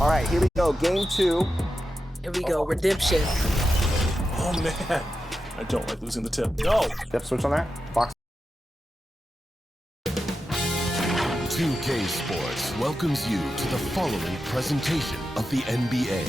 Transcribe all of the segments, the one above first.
All right, here we go. Game 2. Here we go. Redemption. Oh, man. I don't like losing the tip. No. Yep, switch on there. Box. 2K Sports welcomes you to the following presentation of the NBA.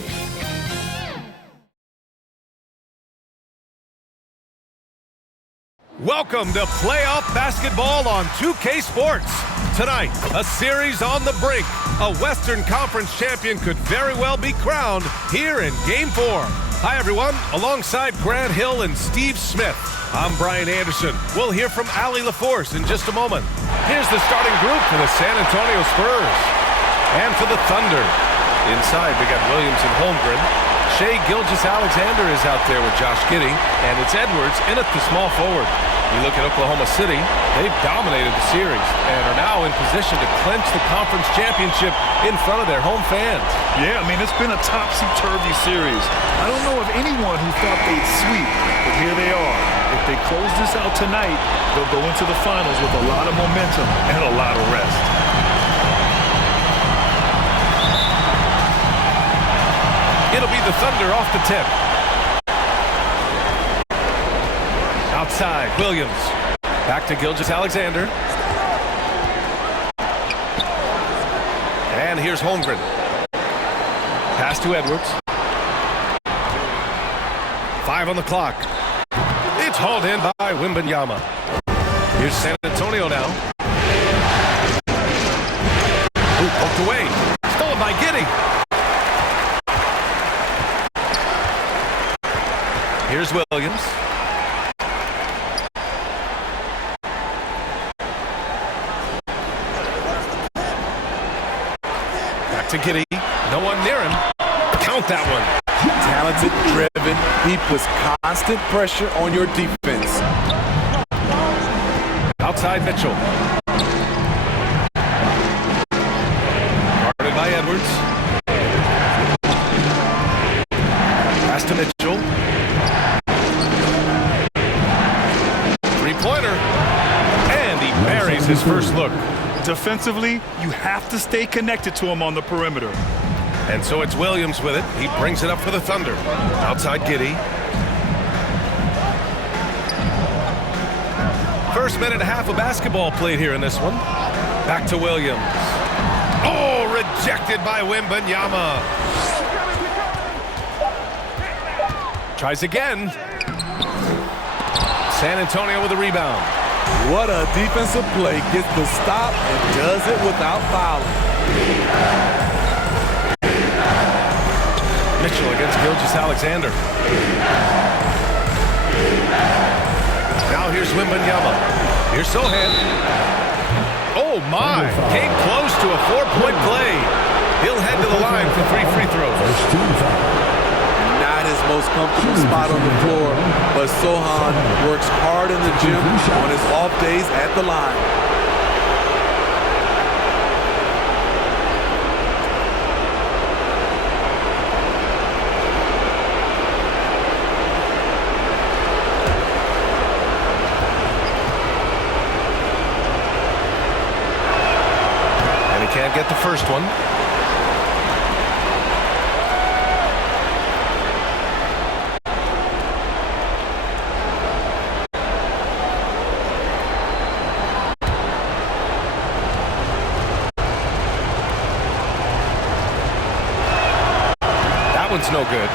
Welcome to playoff basketball on 2K Sports. Tonight, a series on the brink. A Western Conference champion could very well be crowned here in Game 4. Hi, everyone. Alongside Grant Hill and Steve Smith, I'm Brian Anderson. We'll hear from Allie LaForce in just a moment. Here's the starting group for the San Antonio Spurs. And for the Thunder. Inside, we got Williams and Holmgren. Shai Gilgeous-Alexander is out there with Josh Giddey, and it's Edwards in at the small forward. You look at Oklahoma City, they've dominated the series and are now in position to clinch the conference championship in front of their home fans. Yeah, I mean, it's been a topsy-turvy series. I don't know of anyone who thought they'd sweep, but here they are. If they close this out tonight, they'll go into the finals with a lot of momentum and a lot of rest. It'll be the Thunder off the tip. Outside, Williams. Back to Gilgeous-Alexander. And here's Holmgren. Pass to Edwards. 5 on the clock. It's hauled in by Wembanyama. Here's San Antonio now. Ooh, poked away. Stolen by Giddey. Here's Williams. Back to Giddey. No one near him. Count that one. Talented, driven, he puts constant pressure on your defense. Outside Mitchell. Guarded by Edwards. Pass to Mitchell. Three-pointer. And he buries his first look. Defensively, you have to stay connected to him on the perimeter. And so it's Williams with it. He brings it up for the Thunder. Outside Giddey. First minute and a half of basketball played here in this one. Back to Williams. Oh, rejected by Wembanyama. Tries again. San Antonio with a rebound. What a defensive play. Gets the stop and does it without fouling. Mitchell against Gilgeous-Alexander. Now here's Wembanyama. Here's Sohan. Oh my! Came close to a 4-point play. He'll head to the line for 3 free throws. Not his most comfortable spot on the floor, but Sohan works hard in the gym on his off days at the line. And he can't get the first one. That one's no good.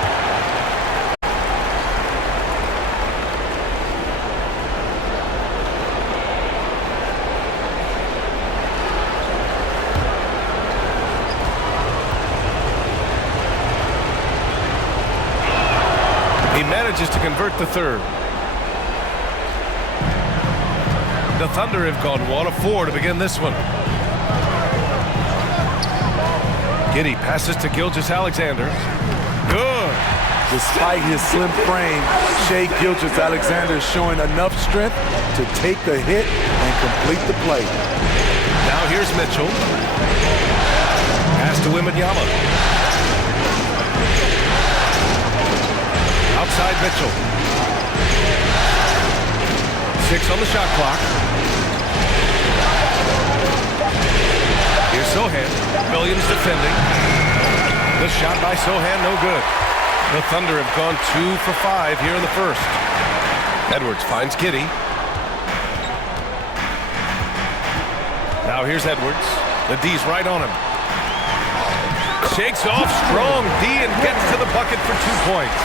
He manages to convert the third. The Thunder have gone 1 of 4 to begin this one. Giddey passes to Gilgeous-Alexander. Good. Despite his slim frame, Shai Gilgeous-Alexander is showing enough strength to take the hit and complete the play. Now here's Mitchell. Pass to Wembanyama. Outside Mitchell. 6 on the shot clock. Here's Sohan. Williams defending. The shot by Sohan, no good. The Thunder have gone 2 for 5 here in the first. Edwards finds Giddey. Now here's Edwards. The D's right on him. Shakes off strong D and gets to the bucket for 2 points.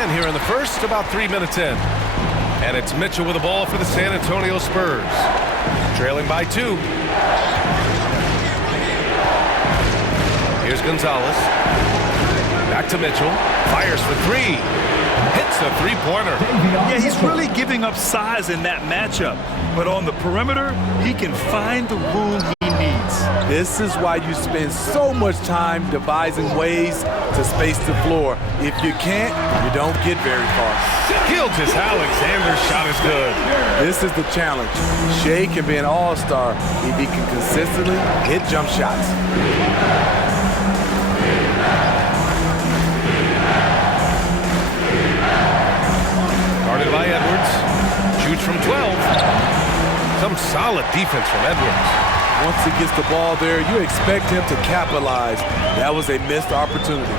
And here in the first, about 3 minutes in. And it's Mitchell with the ball for the San Antonio Spurs. Trailing by 2. Here's Gonzalez. Back to Mitchell. Fires for 3. Hits a three-pointer. Yeah, he's really giving up size in that matchup. But on the perimeter, he can find the room he needs. This is why you spend so much time devising ways to space the floor. If you can't, you don't get very far. Gilgeous-Alexander's shot is good. This is the challenge. Shai can be an all-star if he can consistently hit jump shots. Guarded by Edwards. Shoots from 12. Some solid defense from Edwards. Once he gets the ball there, you expect him to capitalize. That was a missed opportunity.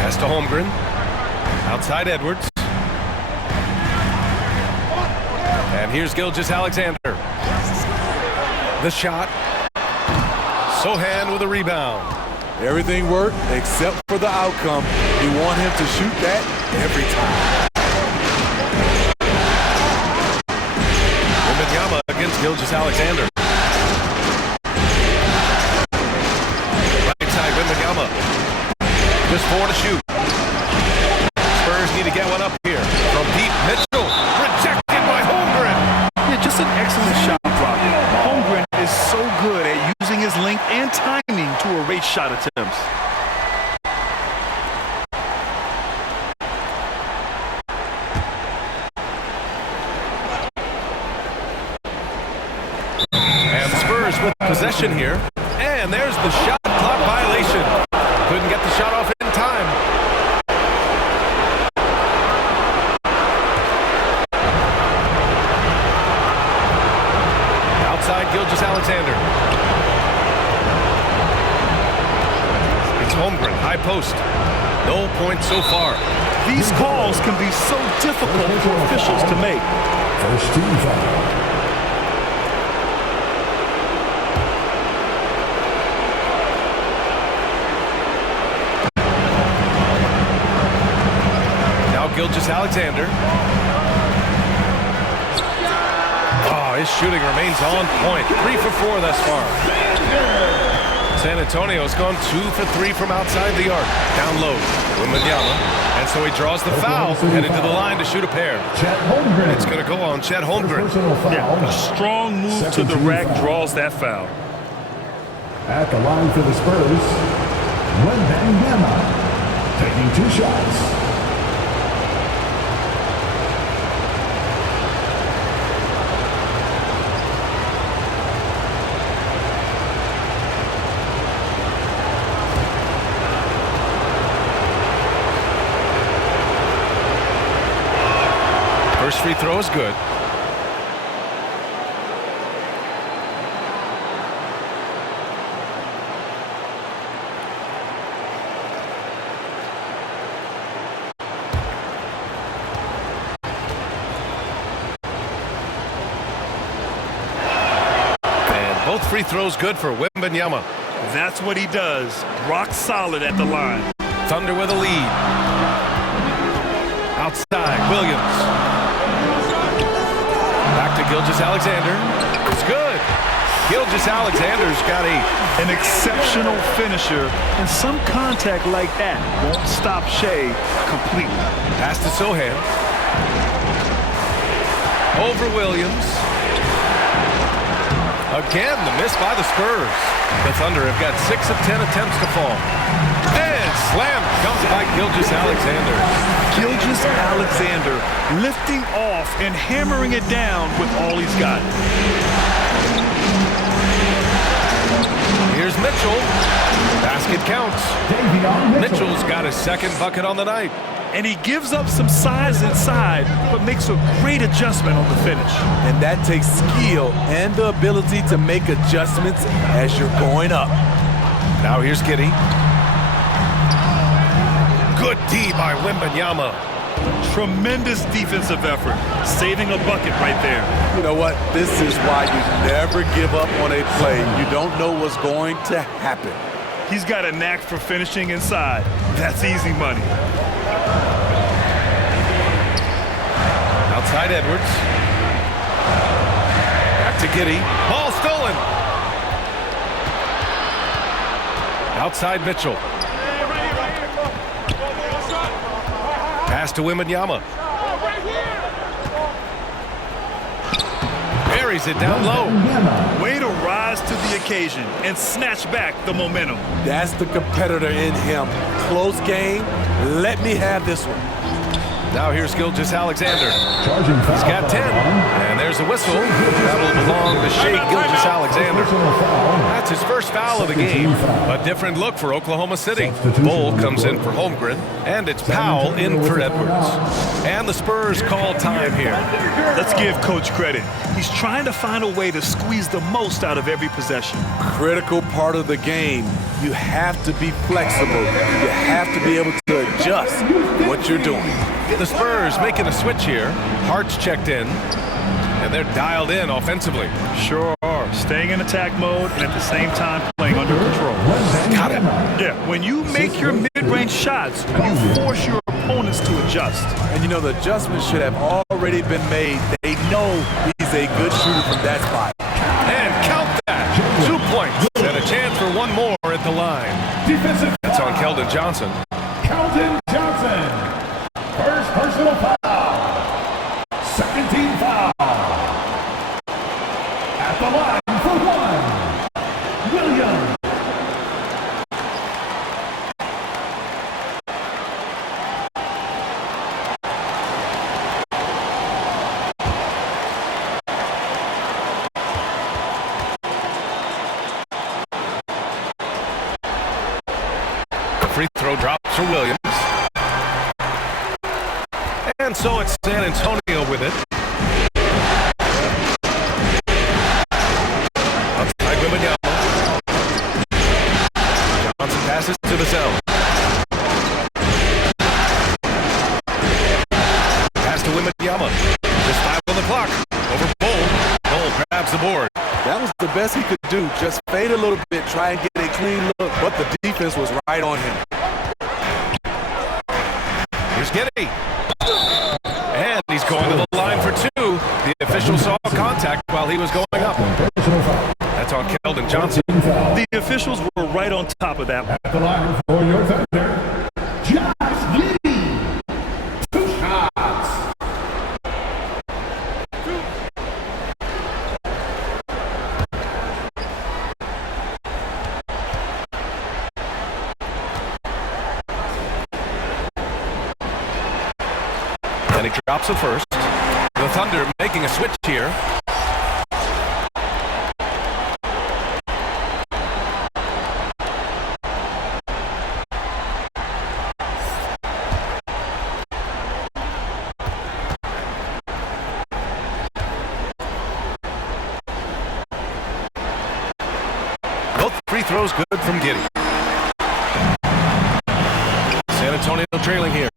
Pass to Holmgren. Outside Edwards. And here's Gilgeous-Alexander. The shot. Sohan with a rebound. Everything worked except for the outcome. You want him to shoot that every time. Wembanyama against Gilgeous-Alexander. Right side, Wembanyama. Just 4 to shoot. Spurs need to get one up here. From deep, Mitchell. Rejected by Holmgren. Yeah, just an excellent shot block. Holmgren is so good at using his length and timing to erase shot attempts. And the Spurs with possession here. And there's the shot clock violation. Couldn't get the shot off in time. Outside Gilgeous-Alexander. It's Holmgren, high post. No points so far. These calls can be so difficult for officials to make. First team foul. Gilgeous-Alexander. Oh, his shooting remains on point. 3 for 4 thus far. San Antonio's gone 2 for 3 from outside the arc. Down low, Wembanyama. And so he draws the foul, headed to the line to shoot a pair. It's going to go on Chet Holmgren. Yeah, a strong move to the rack draws that foul. At the line for the Spurs, Wembanyama taking 2 shots. First free throw is good. And both free throws good for Wembanyama. That's what he does. Rock solid at the line. Thunder with a lead. Outside, Williams. Back to Gilgeous-Alexander. It's good. Gilgeous-Alexander's got 8. An exceptional finisher, and some contact like that won't stop Shai completely. Pass to Sohan. Over Williams. Again, the miss by the Spurs. The Thunder have got 6 of 10 attempts to fall. And slam comes by Gilgeous-Alexander. Gilgeous-Alexander lifting off and hammering it down with all he's got. Here's Mitchell. Basket counts. Mitchell's got his second bucket on the night. And he gives up some size inside, but makes a great adjustment on the finish. And that takes skill and the ability to make adjustments as you're going up. Now here's Giddey. Good D by Wembanyama. Tremendous defensive effort, saving a bucket right there. You know what? This is why you never give up on a play. You don't know what's going to happen. He's got a knack for finishing inside. That's easy money. Outside Edwards. Back to Giddey. Ball stolen. Outside Mitchell. Pass to Wembanyama. Buries it down low. Way to rise to the occasion and snatch back the momentum. That's the competitor in him. Close game. Let me have this one. Now here's Gilgeous-Alexander. Charging foul. He's got 10. And there's a whistle. That'll belong to Shai Gilgeous-Alexander. That's his first foul of the game. A different look for Oklahoma City. Bull comes in for Holmgren. And it's Powell in for Edwards. And the Spurs call time here. Let's give Coach credit. He's trying to find a way to squeeze the most out of every possession. Critical part of the game. You have to be flexible. You have to be able to adjust what you're doing. The Spurs making a switch here. Hart's checked in. And they're dialed in offensively. Sure are. Staying in attack mode and at the same time playing under control. Got it. Yeah, when you make your mid-range shots, you force your opponents to adjust. And you know, the adjustments should have already been made. They know he's a good shooter from that spot. And count that. 2 points. And a chance for one more at the line. Defensive. That's on Keldon Johnson. Keldon Johnson. First personal foul. Second team foul. At the line for one. Williams. The free throw drops for Williams. And so it's San Antonio with it. Outside Wembanyama. Johnson passes to the zone. Pass to Wembanyama. Just 5 on the clock. Over Bull. Bull grabs the board. That was the best he could do. Just fade a little bit, try and get a clean look. But the defense was right on him. Here's Giddey. And he's going to the line for 2. The official saw contact while he was going up. That's on Keldon Johnson. The officials were right on top of that. At the line for your Thunder, Josh Giddey. 2 shots. And he drops it first. The Thunder making a switch here. Both free throws good from Giddey. San Antonio trailing here.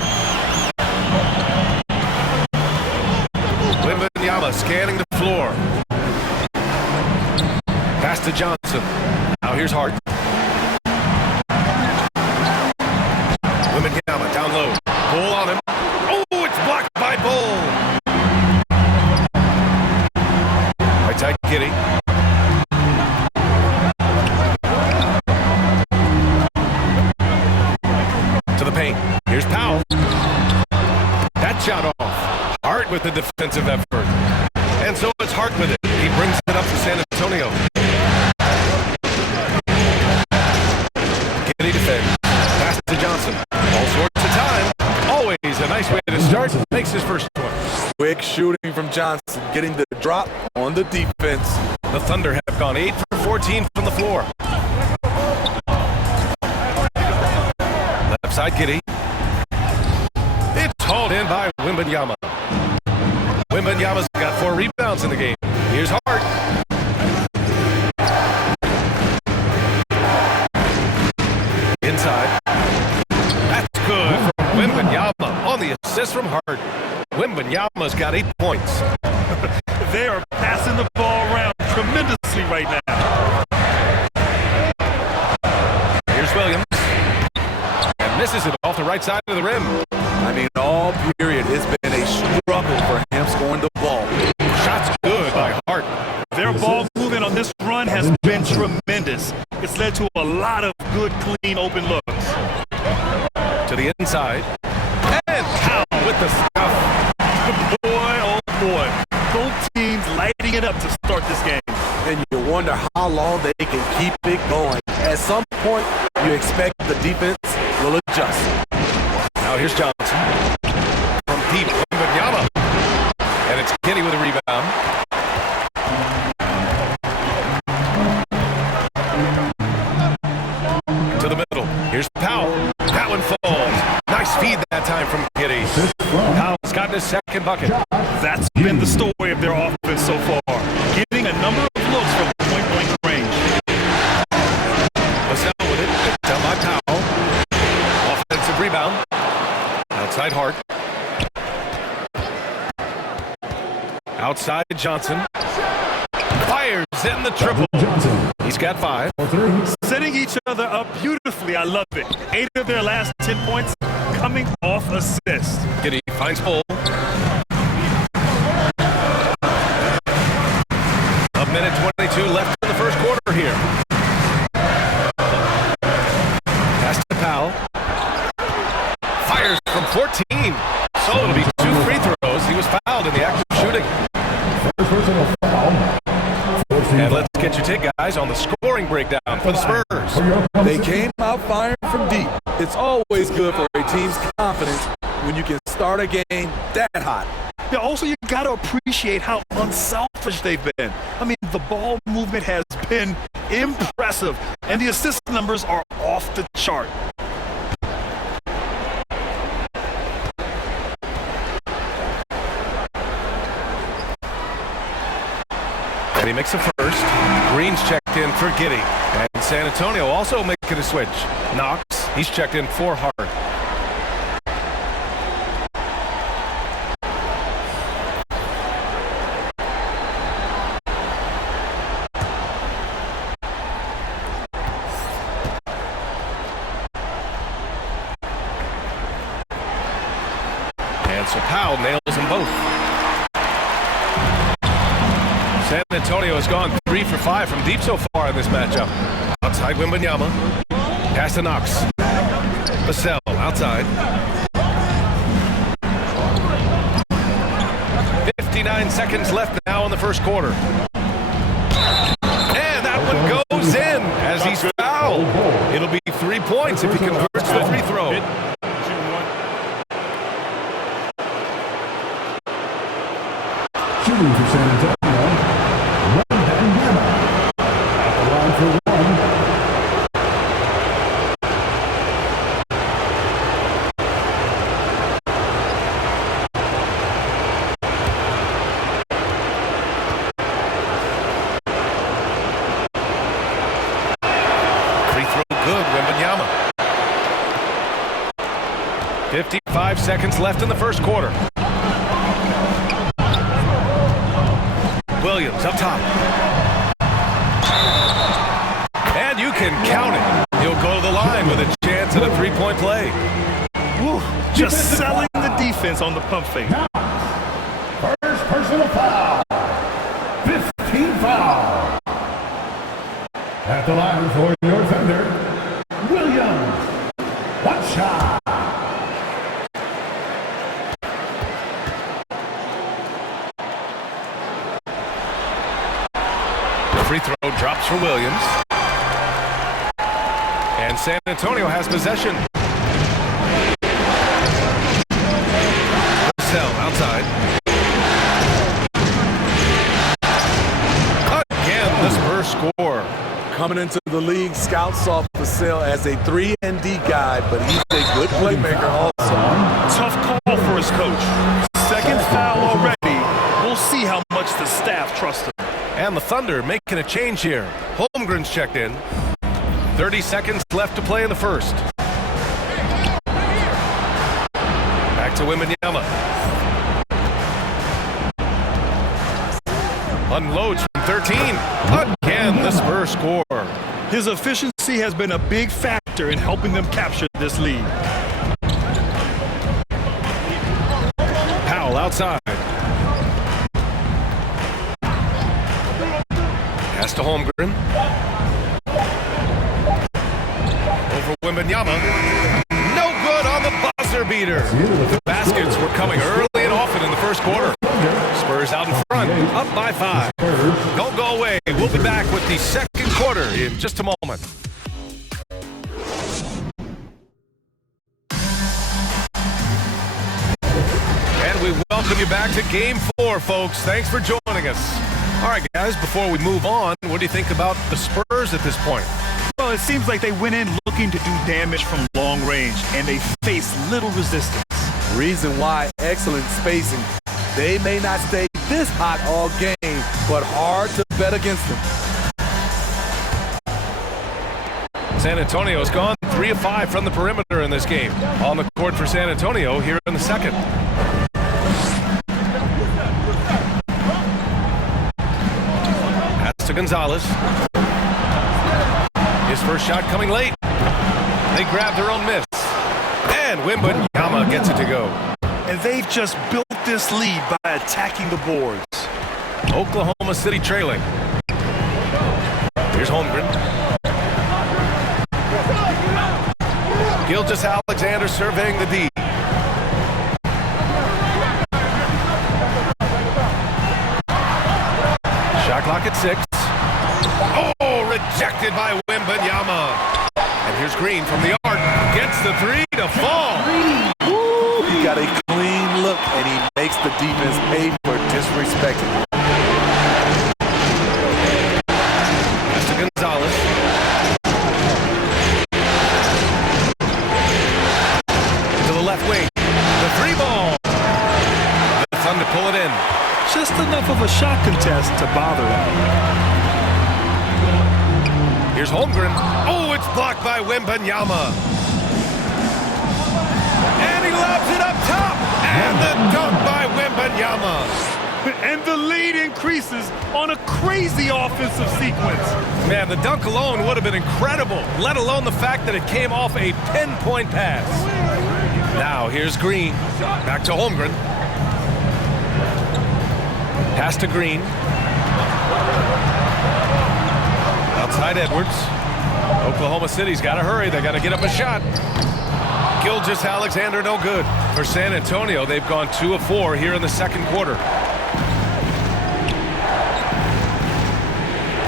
Wembanyama scanning the floor. Pass to Johnson. Now here's Hart. Wembanyama down low. Bull on him. Oh, it's blocked by Bull. Right side Giddey. To the paint. Here's Powell. That shot off. Hart with the defensive effort. And so it's Hart with it. He brings it up to San Antonio. Giddey defends. Pass to Johnson. All sorts of time. Always a nice way to start. Makes his first one. Quick shooting from Johnson, getting the drop on the defense. The Thunder have gone 8 for 14 from the floor. Left side Giddey. It's hauled in by Wembanyama. Wembanyama's got 4 rebounds in the game. Here's Hart. Inside. That's good from Hart. Wembanyama's got 8 points. They are passing the ball around tremendously right now. Here's Williams. And misses it off the right side of the rim. I mean, all period, it's been a struggle for him scoring the ball. Shot's good by Hart. Their ball movement on this run has been tremendous. It's led to a lot of good, clean, open looks. To the inside. And Powell with the stuff. Boy, oh boy. Both teams lighting it up to start this game. And you wonder how long they can keep it going. At some point, you expect the defense will adjust. Now here's Johnson. From deep, Wembanyama. And it's Kenny with a rebound. To the middle. Here's Powell. That one falls. Nice feed that time from Kenny. Powell's gotten his second bucket. That's been the story of their offense so far. Getting a number of looks from point-blank range. Vassell with it. Down by Powell. Offensive rebound. Outside Hart. Outside Johnson. Fires in the triple. He's got 5. Setting each other up beautifully. I love it. 8 of their last 10 points coming off assists. Giddy finds Bull. A minute 22 left in the first quarter here. Pass to Powell. Fires from 14. So it'll be 2 free throws. He was fouled in the act of shooting. And let's get your take, guys, on the scoring breakdown for the Spurs. They came out firing from deep. It's always good for a team's confidence when you can start a game that hot. Yeah, also, you got to appreciate how unselfish they've been. I mean, the ball movement has been impressive, and the assist numbers are off the chart. And he makes a first. Green's checked in for Giddy. And San Antonio also making a switch. Knox, he's checked in for Hart. And so Powell nails them both. San Antonio has gone 3 for 5 from deep so far in this matchup. Outside Wembanyama. Pass to Knox. Vassell outside. 59 seconds left now in the first quarter. And that one goes in as he's fouled. It'll be 3 points if he converts the free throw. Shooting for San Antonio. Wembanyama. At the line for 1. Free throw good, Wembanyama. 55 seconds left in the first quarter. Williams up top. And you can count it. He'll go to the line with a chance at a 3-point play. Woo, just selling the defense on the pump fake. First personal foul. 15 foul. At the line for your defender, Williams. One shot. Free throw drops for Williams. And San Antonio has possession. Vassell outside. Again, the Spurs score. Coming into the league, scouts saw Vassell as a 3-and-D guy, but he's a good playmaker also. Tough call for his coach. Second foul already. We'll see how much the staff trusts him. And the Thunder making a change here. Holmgren's checked in. 30 seconds left to play in the first. Back to Wembanyama. His efficiency has been a big factor in helping them capture this lead. Powell outside. Pass to Holmgren. Over Wembanyama. No good on the buzzer beater. The baskets were coming early and often in the first quarter. Spurs out in front, up by 5. Don't go away. We'll be back with the second quarter in just a moment. And we welcome you back to Game 4, folks. Thanks for joining us. All right, guys, before we move on, what do you think about the Spurs at this point? Well, it seems like they went in looking to do damage from long range, and they faced little resistance. Reason why, excellent spacing. They may not stay this hot all game, but hard to bet against them. San Antonio's gone 3 of 5 from the perimeter in this game. On the court for San Antonio here in the second. Pass to Gonzalez. His first shot coming late. They grab their own miss. And Wembanyama gets it to go. And they've just built this lead by attacking the boards. Oklahoma City trailing. Here's Holmgren. Gilgeous-Alexander surveying the D. Shot clock at 6. Oh, rejected by Wembanyama. And here's Green from the arc. Gets the 3 to fall. Ooh, he got a clean look, and he makes the defense pay for disrespecting him. Pass to Gonzalez. To the left wing. The 3 ball. The Thunder pull it in. Just enough of a shot contest to bother him. Here's Holmgren. Oh, it's blocked by Wembanyama. And he lobs it up top. And the dunk by Wembanyama. And the lead increases on a crazy offensive sequence. Man, the dunk alone would have been incredible, let alone the fact that it came off a pinpoint pass. Now, here's Green. Back to Holmgren. Pass to Green. Outside Edwards. Oklahoma City's got to hurry. They got to get up a shot. Gilgeous-Alexander no good. For San Antonio, they've gone 2 of 4 here in the second quarter.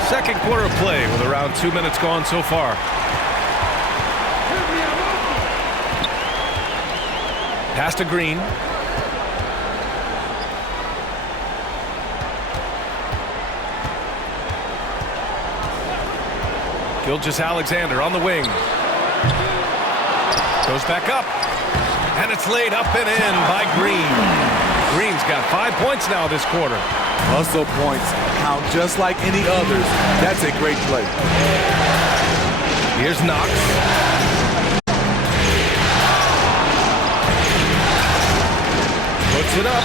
Second quarter of play with around 2 minutes gone so far. Pass to Green. Gilgeous-Alexander on the wing. Goes back up. And it's laid up and in by Green. Green's got 5 points now this quarter. Hustle points count just like any others. That's a great play. Here's Knox. Puts it up.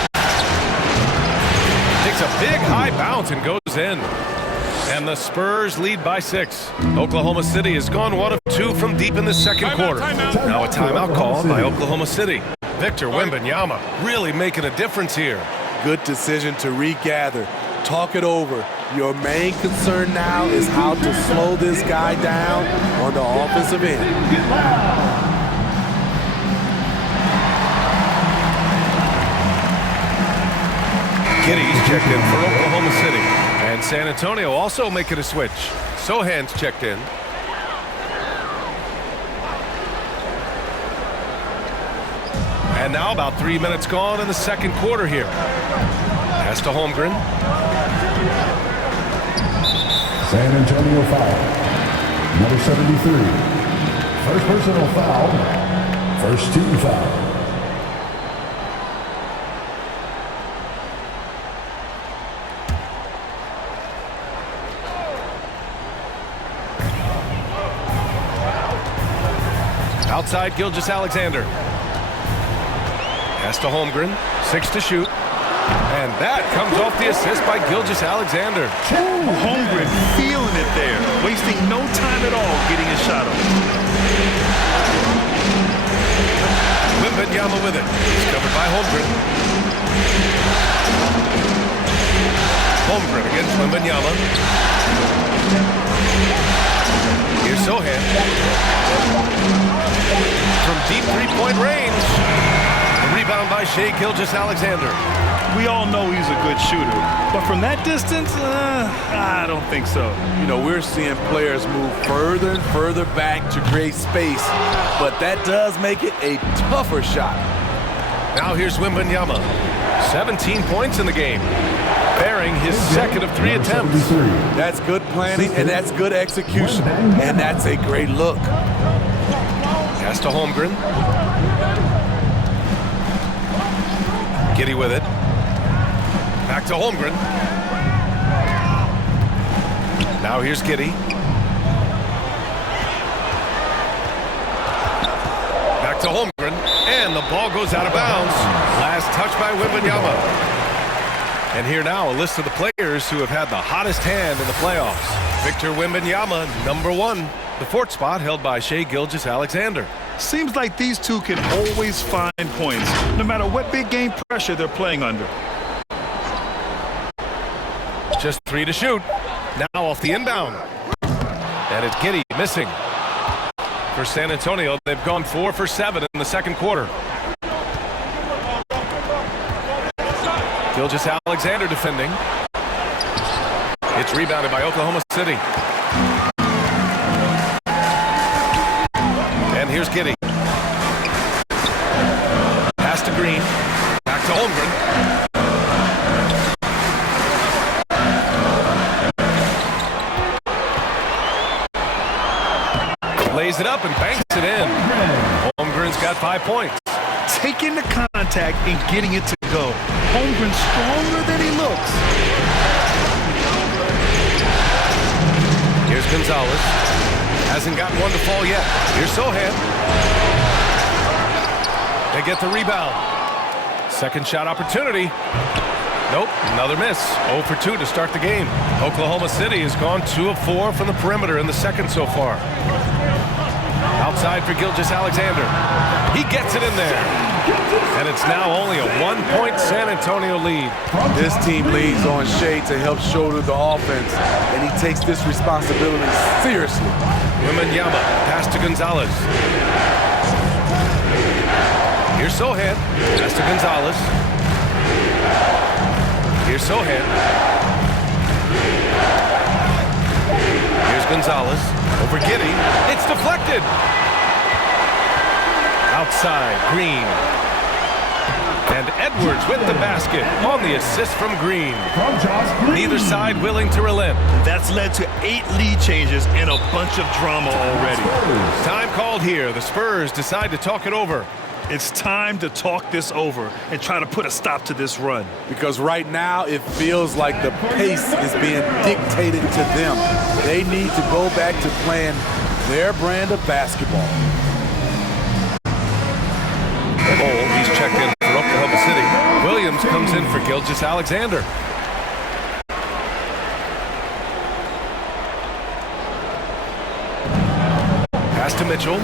Takes a big high bounce and goes in. And the Spurs lead by 6. Oklahoma City has gone 1 of 2 from deep in the second quarter. Now a timeout called by Oklahoma City. Victor Wembanyama really making a difference here. Good decision to regather. Talk it over. Your main concern now is how to slow this guy down on the offensive end. Kitty's checked in for Oklahoma City. And San Antonio also making a switch. Sohan's checked in. And now about 3 minutes gone in the second quarter here. Pass to Holmgren. San Antonio foul. Number 73. First personal foul. First team foul. Outside Gilgeous-Alexander. Pass to Holmgren. 6 to shoot. And that comes off the assist by Gilgeous-Alexander. Holmgren feeling it there, wasting no time at all getting his shot off. Wembanyama with it. It's covered by Holmgren. Holmgren against Wembanyama. Here's Sohan. From deep three-point range. The rebound by Shai Gilgeous-Alexander. We all know he's a good shooter, but from that distance, I don't think so. You know, we're seeing players move further and further back to create space, but that does make it a tougher shot. Now here's Wembanyama. 17 points in the game, bearing his second of 3 attempts. That's good planning, and that's good execution, and that's a great look. Pass to Holmgren. Giddey with it. Back to Holmgren. Now here's Giddey. Back to Holmgren. And the ball goes out of bounds. Last touch by Wembanyama. And here now a list of the players who have had the hottest hand in the playoffs. Victor Wembanyama, number 1. The 4th spot held by Shai Gilgeous-Alexander. Seems like these two can always find points, no matter what big game pressure they're playing under. Just 3 to shoot. Now off the inbound. And it's Giddey missing. For San Antonio, they've gone 4 for 7 in the second quarter. Gilgeous-Alexander defending. It's rebounded by Oklahoma City. And here's Giddey. Pass to Green. Back to Holmgren. Lays it up and banks it in. Holmgren's got 5 points. Taking the contact and getting it to go. Holmgren's stronger than he looks. Here's Gonzalez. Hasn't gotten one to fall yet. Here's Sohan. They get the rebound. Second shot opportunity. Nope, another miss. 0 for 2 to start the game. Oklahoma City has gone 2 of 4 from the perimeter in the second so far. Outside for Gilgeous-Alexander. He gets it in there. And it's now only a 1-point San Antonio lead. This team leans on Shai to help shoulder the offense, and he takes this responsibility seriously. Wembanyama, pass to Gonzalez. Here's Sohan, pass to Gonzalez. Here's Sohan. Here's Gonzalez, over Giddey. It's deflected. Outside, Green. And Edwards with the basket on the assist from Green. Neither side willing to relent. That's led to 8 lead changes and a bunch of drama already. Time called here. The Spurs decide to talk it over. It's time to talk this over and try to put a stop to this run. Because right now it feels like the pace is being dictated to them. They need to go back to playing their brand of basketball. He's checked in for Oklahoma City. Williams comes in for Gilgeous-Alexander. Pass to Mitchell.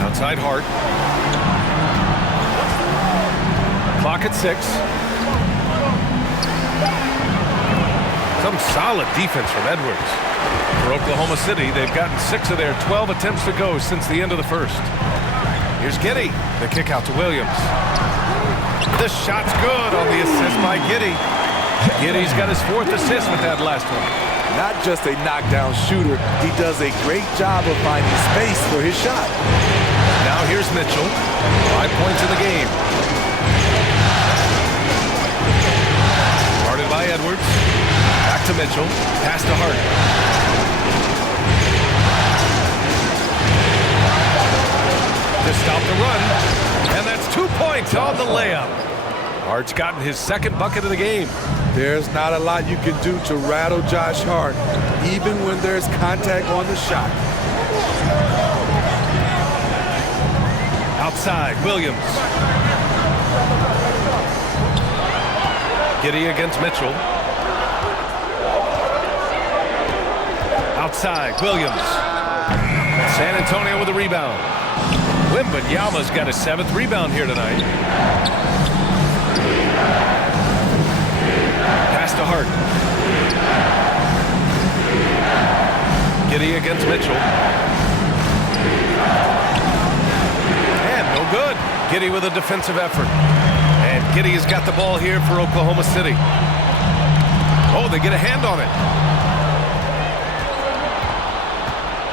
Outside Hart. Clock at 6. Some solid defense from Edwards. For Oklahoma City, they've gotten 6 of their 12 attempts to go since the end of the first. Here's Giddey. The kick out to Williams. The shot's good on the assist by Giddey. Giddey's got his 4th assist with that last one. Not just a knockdown shooter, he does a great job of finding space for his shot. Now here's Mitchell. 5 points in the game. Guarded by Edwards. Back to Mitchell. Pass to Hart. To stop the run. And that's 2 points on the layup. Hart's gotten his 2nd bucket of the game. There's not a lot you can do to rattle Josh Hart, even when there's contact on the shot. Outside, Williams. Giddey against Mitchell. Outside, Williams. San Antonio with a rebound. Wembanyama's got his 7th rebound here tonight. Pass to Hart. Giddey against Mitchell. And no good. Giddey with a defensive effort. And Giddey has got the ball here for Oklahoma City. Oh, they get a hand on it.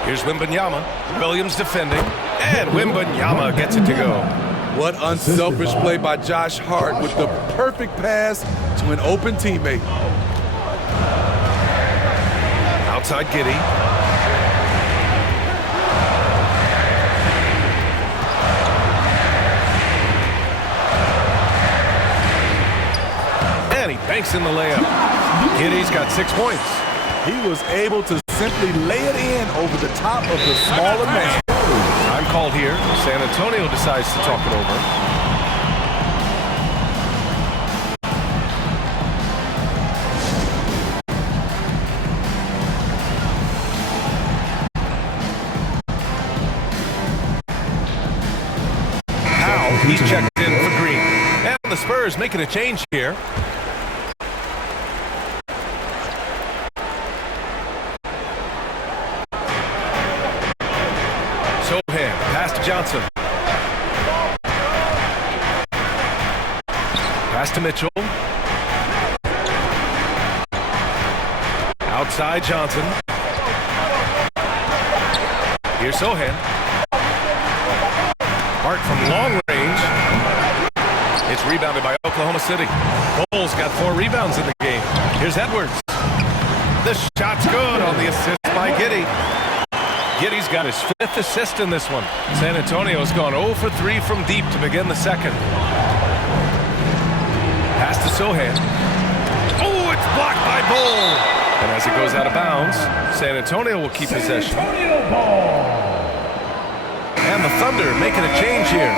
Here's Wembanyama. Williams defending. And Wembanyama gets it to go. What unselfish play by Josh Hart with the perfect pass to an open teammate. Outside Giddey. And he banks in the layup. Giddey's got 6 points. He was able to simply lay it in over the top of the smaller man. Time called here. San Antonio decides to talk it over. Powell, he's checked in for Green. And the Spurs making a change here. Johnson. Pass to Mitchell. Outside Johnson. Here's Sohan. Hart from long range. It's rebounded by Oklahoma City. Bowles got 4 rebounds in the game. Here's Edwards. The shot's good on the assist by Giddey. Giddey's got his 5th assist in this one. San Antonio's gone 0 for 3 from deep to begin the second. Pass to Sohan. Oh, it's blocked by Bol. And as it goes out of bounds, San Antonio will keep possession. And the Thunder making a change here.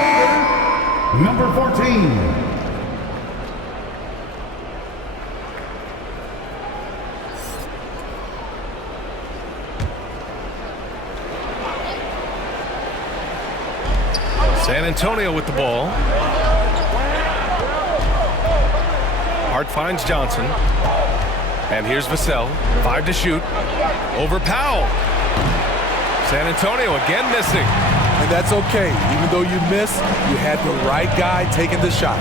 Number 14. San Antonio with the ball. Hart finds Johnson. And here's Vassell. 5 to shoot. Over Powell. San Antonio again missing. And that's okay. Even though you miss, you had the right guy taking the shot.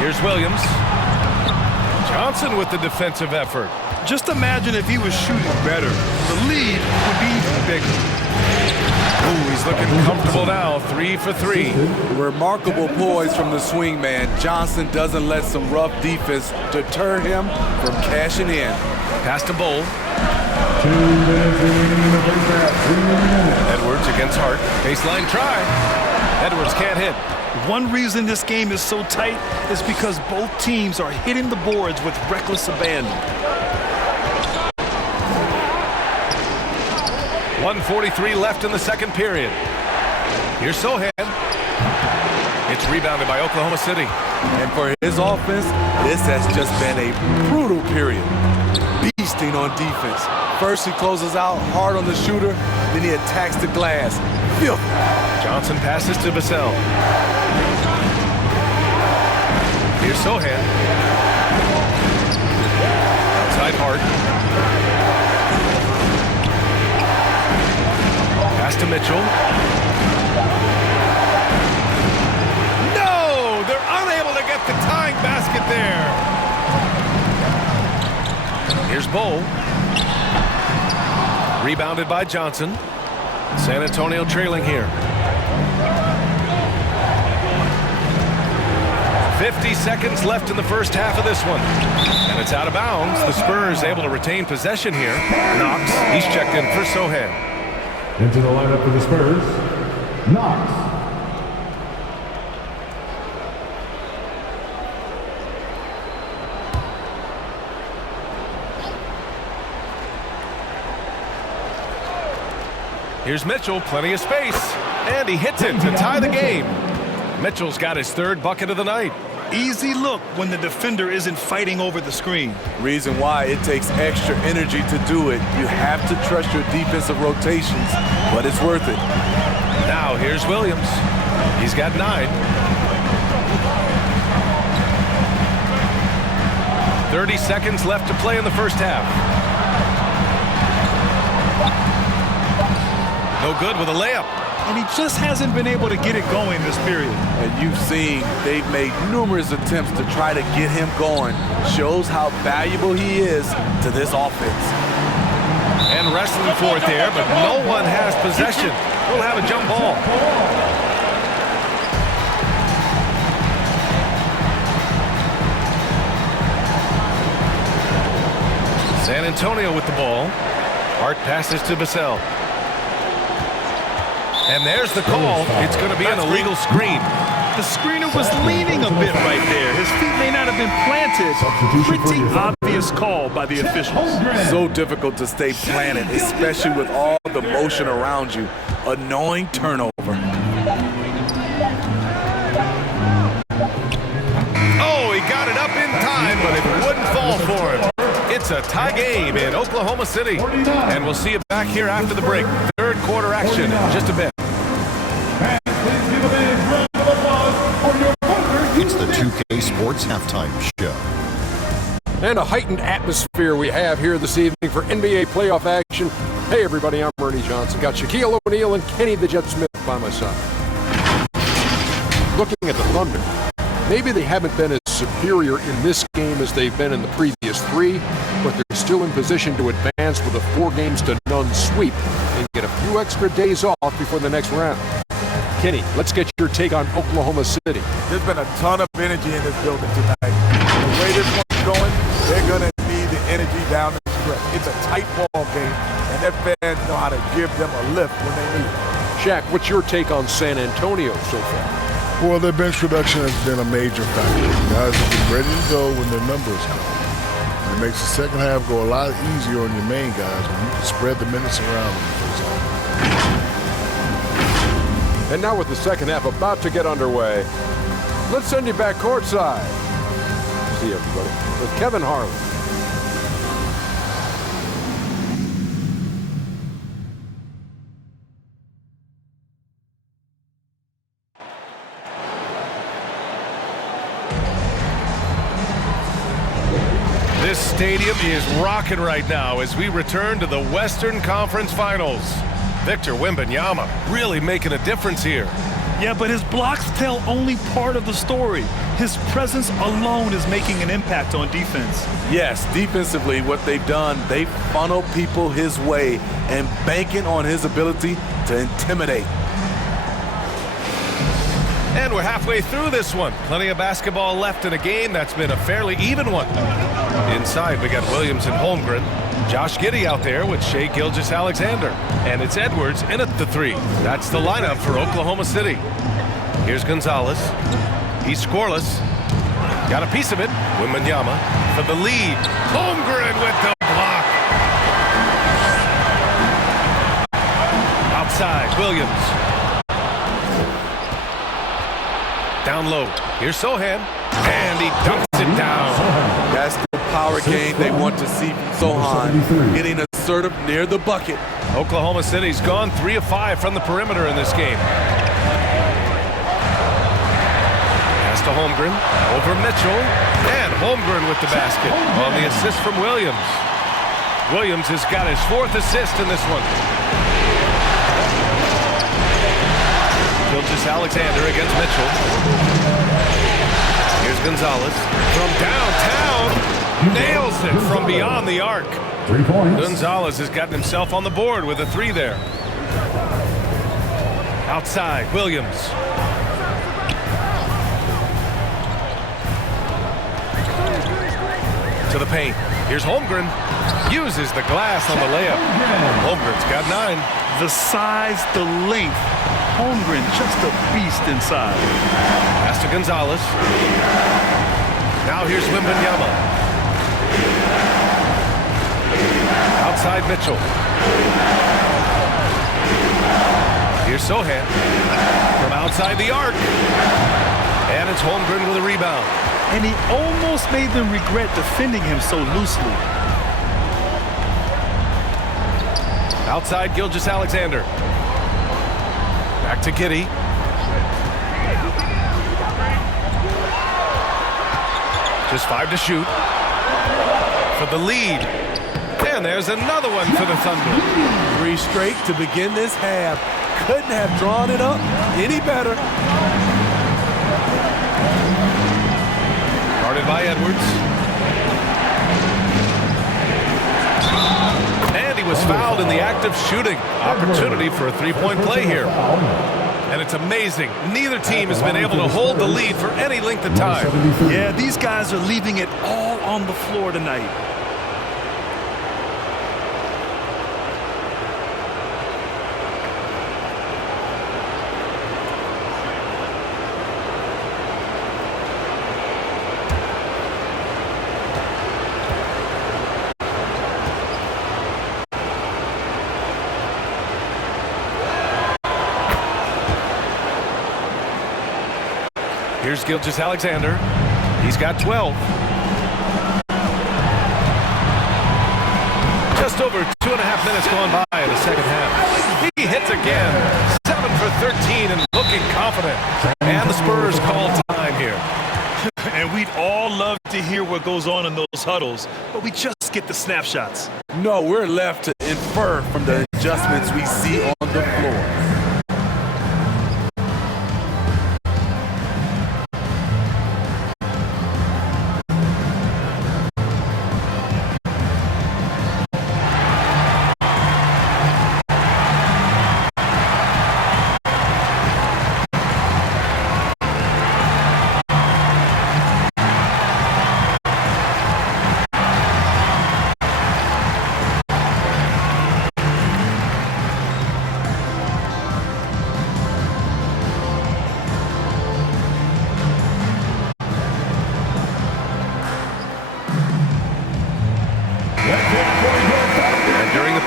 Here's Williams. Johnson with the defensive effort. Just imagine if he was shooting better. The lead would be even bigger. Ooh, he's looking comfortable now. 3 for 3. Remarkable poise from the swing man. Johnson doesn't let some rough defense deter him from cashing in. Pass to Bol. 2 minutes remaining in the first half. 3 minutes. Edwards against Hart. Baseline try. Edwards can't hit. One reason this game is so tight is because both teams are hitting the boards with reckless abandon. 1:43 left in the second period. Here's Sohan. It's rebounded by Oklahoma City. And for his offense, this has just been a brutal period. Beasting on defense. First he closes out hard on the shooter, then he attacks the glass. Filthy. Johnson passes to Vassell. Here's Sohan. Outside Hart. Pass to Mitchell. No! They're unable to get the tying basket there. Here's Bol. Rebounded by Johnson. San Antonio trailing here. 50 seconds left in the first half of this one. And it's out of bounds. The Spurs able to retain possession here. Knox, he's checked in for Sohan. Into the lineup for the Spurs, Knox. Here's Mitchell, plenty of space, and he hits it to tie the game. Mitchell's got his third bucket of the night. Easy look when the defender isn't fighting over the screen. Reason why it takes extra energy to do it. You have to trust your defensive rotations, but it's worth it. Now here's Williams. He's got 9. 30 seconds left to play in the first half. No good with a layup. And he just hasn't been able to get it going this period. And you've seen they've made numerous attempts to try to get him going. Shows how valuable he is to this offense. And wrestling for it there, but no one has possession. We'll have a jump ball. San Antonio with the ball. Hart passes to Vassell. And there's the call. It's going to be an illegal screen. The screener was leaning a bit right there. His feet may not have been planted. Pretty obvious call by the officials. So difficult to stay planted, especially with all the motion around you. Annoying turnover. Oh, he got it up in time, but it wouldn't fall for him. It's a tie game in Oklahoma City. And we'll see you back here after the break. Third quarter action in just a bit. It's the 2K Sports Halftime Show. And a heightened atmosphere we have here this evening for NBA playoff action. Hey everybody, I'm Ernie Johnson. Got Shaquille O'Neal and Kenny the Jet Smith by my side. Looking at the Thunder, maybe they haven't been as superior in this game as they've been in the previous 3, but they're still in position to advance with a 4-0 sweep and get a few extra days off before the next round. Kenny, let's get your take on Oklahoma City. There's been a ton of energy in this building tonight. The way this one's going, they're going to need the energy down the stretch. It's a tight ball game, and their fans know how to give them a lift when they need it. Shaq, what's your take on San Antonio so far? Well, their bench production has been a major factor. Guys have been ready to go when their numbers come. It makes the second half go a lot easier on your main guys when you can spread the minutes around in the first half. And now with the second half about to get underway, let's send you back courtside. See everybody with Kevin Harlan. This stadium is rocking right now as we return to the Western Conference Finals. Victor Wembanyama really making a difference here. Yeah, but his blocks tell only part of the story. His presence alone is making an impact on defense. Yes, defensively, what they've done, they funnel people his way and banking on his ability to intimidate. And we're halfway through this one. Plenty of basketball left in a game that's been a fairly even one. Inside, we got Williams and Holmgren. Josh Giddey out there with Shai Gilgeous-Alexander. And it's Edwards in at the 3. That's the lineup for Oklahoma City. Here's Gonzalez. He's scoreless. Got a piece of it. Wembanyama for the lead. Holmgren with the block. Outside, Williams. Down low. Here's Sohan. And he dunks it down. That's the power game they want to see from Sohan. Getting assertive near the bucket. Oklahoma City's gone 3 of 5 from the perimeter in this game. Pass to Holmgren. Over Mitchell. And Holmgren with the basket on the assist from Williams. Williams has got his 4th assist in this one. Gilgeous-Alexander against Mitchell. Here's Gonzalez from downtown. Nails it from beyond the arc. 3 points. Gonzalez has gotten himself on the board with a 3 there. Outside, Williams. To the paint. Here's Holmgren. Uses the glass on the layup. Holmgren's got 9. The size, the length. Holmgren just a beast inside. Pass to Gonzalez. Now here's Wembanyama. Outside Mitchell. Here's Sohan from outside the arc. And it's Holmgren with a rebound. And he almost made them regret defending him so loosely. Outside Gilgeous-Alexander. Back to Giddey. Just 5 to shoot. For the lead. And there's another one for the Thunder. 3 straight to begin this half. Couldn't have drawn it up any better. Guarded by Edwards. And he was fouled in the act of shooting. Opportunity for a three-point play here. And it's amazing. Neither team has been able to hold the lead for any length of time. Yeah, these guys are leaving it all on the floor tonight. Here's Gilgeous-Alexander. He's got 12. Just over 2.5 minutes gone by in the second half. He hits again. 7 for 13 and looking confident. And the Spurs call time here. And we'd all love to hear what goes on in those huddles, but we just get the snapshots. No, we're left to infer from the adjustments we see on the floor.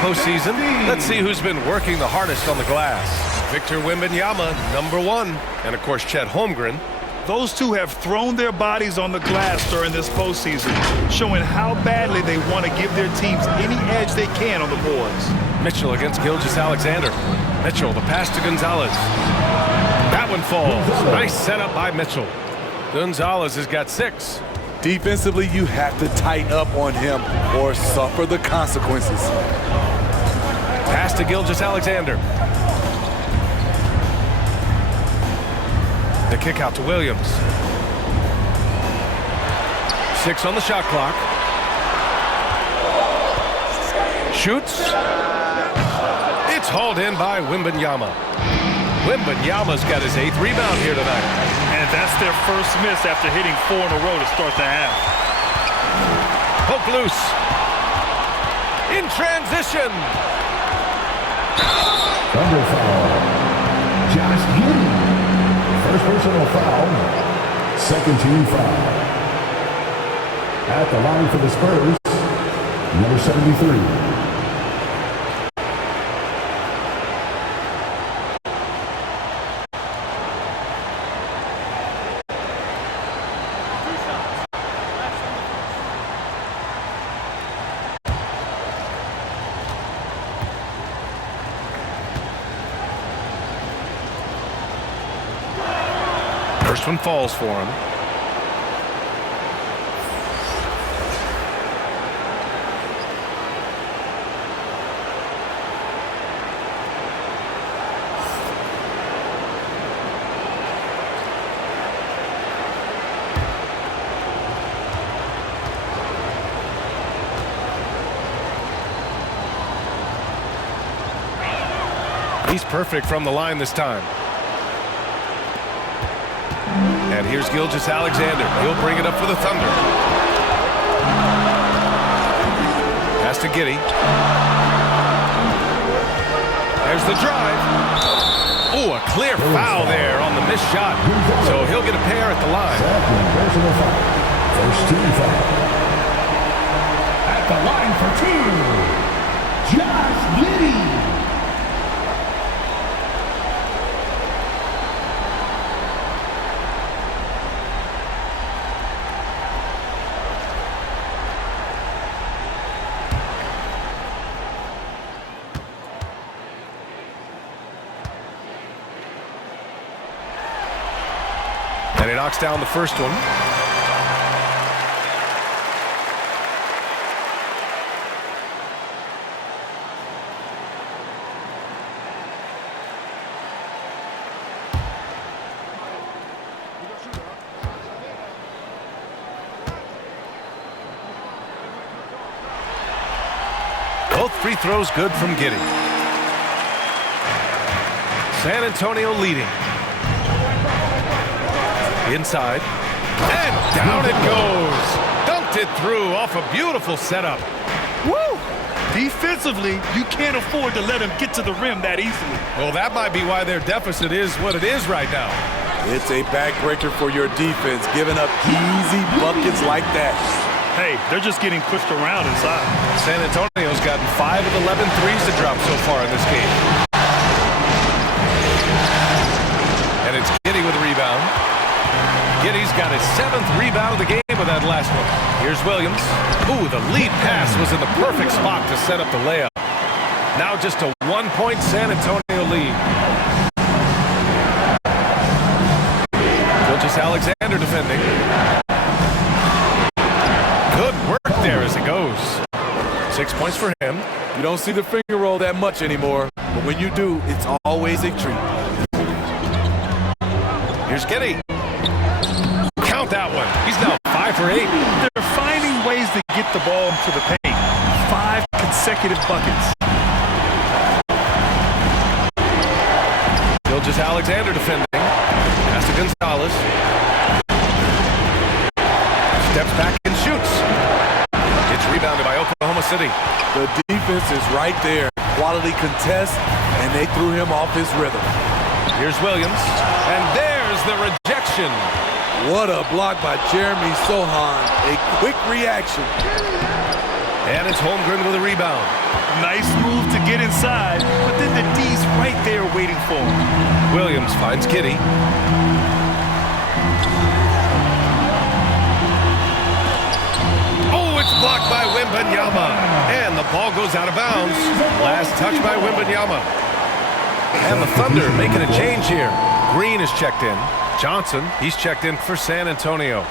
Postseason. Let's see who's been working the hardest on the glass. Victor Wembanyama, number 1. And of course, Chet Holmgren. Those two have thrown their bodies on the glass during this postseason, showing how badly they want to give their teams any edge they can on the boards. Mitchell against Gilgeous-Alexander. Mitchell, the pass to Gonzalez. That one falls. Nice setup by Mitchell. Gonzalez has got 6. Defensively, you have to tighten up on him or suffer the consequences. Pass to Gilgeous-Alexander. The kick out to Williams. 6 on the shot clock. Shoots. It's hauled in by Wembanyama. Wembanyama's got his 8th rebound here tonight. And that's their first miss after hitting 4 in a row to start the half. Poke loose. In transition. Thunder foul. Josh Giddey. First personal foul. Second team foul. At the line for the Spurs, number 73. First one falls for him. He's perfect from the line this time. And here's Gilgeous-Alexander. He'll bring it up for the Thunder. Pass to Giddey. There's the drive. Oh, a clear foul there on the missed shot. So he'll get a pair at the line. Personal foul. First team foul. At the line for 2, Josh Giddey. knocks down the first one. Both free throws good from Giddey. San Antonio leading. Inside. And down it goes. Dunked it through off a beautiful setup. Woo! Defensively, you can't afford to let him get to the rim that easily. Well, that might be why their deficit is what it is right now. It's a backbreaker for your defense, giving up easy buckets like that. Hey, they're just getting pushed around inside. San Antonio's gotten 5 of 11 threes to drop so far in this game. And it's Giddey with a rebound. Giddey's got his 7th rebound of the game with that last one. Here's Williams. Ooh, the lead pass was in the perfect spot to set up the layup. Now just a 1-point San Antonio lead. Gilgeous-Alexander defending. Good work there as it goes. 6 points for him. You don't see the finger roll that much anymore, but when you do, it's always a treat. Here's Giddey. Count that one. He's now 5 for 8. They're finding ways to get the ball into the paint. 5 consecutive buckets. Gilgeous-Alexander defending. Pass to Gonzalez. Steps back and shoots. It's rebounded by Oklahoma City. The defense is right there. Quality contest, and they threw him off his rhythm. Here's Williams. And there's the rejection. What a block by Jeremy Sohan. A quick reaction. And it's Holmgren with a rebound. Nice move to get inside, but then the D's right there waiting for him. Williams finds Giddey. It's blocked by Wembanyama, and the ball goes out of bounds. Last touch by Wembanyama. And the Thunder making a change here. Green is checked in. Johnson, he's checked in for San Antonio.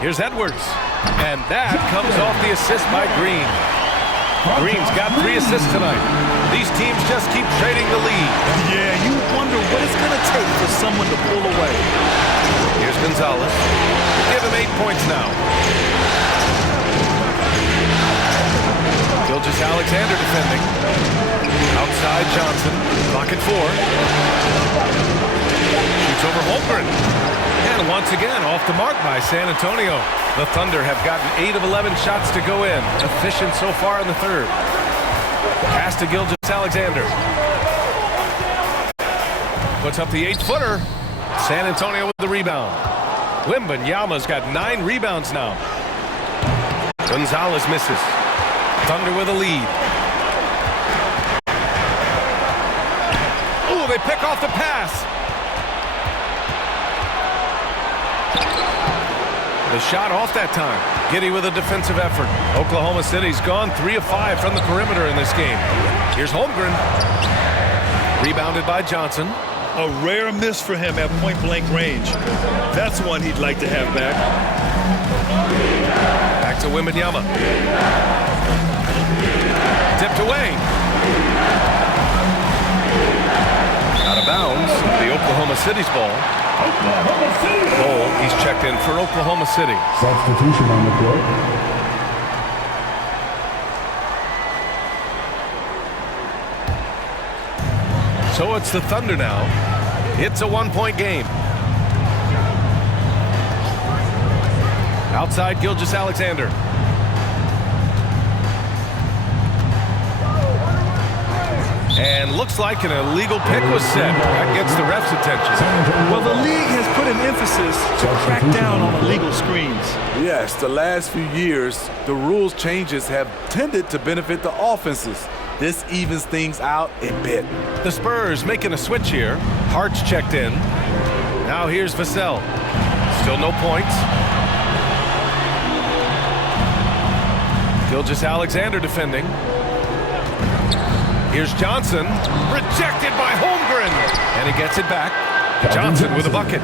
Here's Edwards, and that comes off the assist by Green. Green's got 3 assists tonight. These teams just keep trading the lead. Yeah, you wonder what it's going to take for someone to pull away. Here's Gonzalez. Give him 8 points now. Gilgeous-Alexander defending. Outside Johnson. Clock at 4. Shoots over Holmgren. And once again, off the mark by San Antonio. The Thunder have gotten 8 of 11 shots to go in. Efficient so far in the third. Pass to Gilgeous-Alexander. Puts up the 8-footer. San Antonio with the rebound. Wembanyama's got 9 rebounds now. Gonzalez misses. Thunder with a lead. Oh, they pick off the pass. The shot off that time. Giddey with a defensive effort. Oklahoma City's gone 3 of 5 from the perimeter in this game. Here's Holmgren. Rebounded by Johnson. A rare miss for him at point-blank range. That's one he'd like to have back. Back to Wembanyama. Tipped away. Out of bounds. The Oklahoma City's ball. Cole, he's checked in for Oklahoma City. Substitution on the court. So it's the Thunder now. It's a 1-point game. Outside Gilgeous-Alexander. And looks like an illegal pick was set. That gets the ref's attention. Well, the league has put an emphasis to crack down on illegal screens. Yes, the last few years, the rules changes have tended to benefit the offenses. This evens things out a bit. The Spurs making a switch here. Hart's checked in. Now here's Vassell. Still no points. Gilgeous-Alexander defending. Here's Johnson, rejected by Holmgren, and he gets it back. Johnson with a bucket.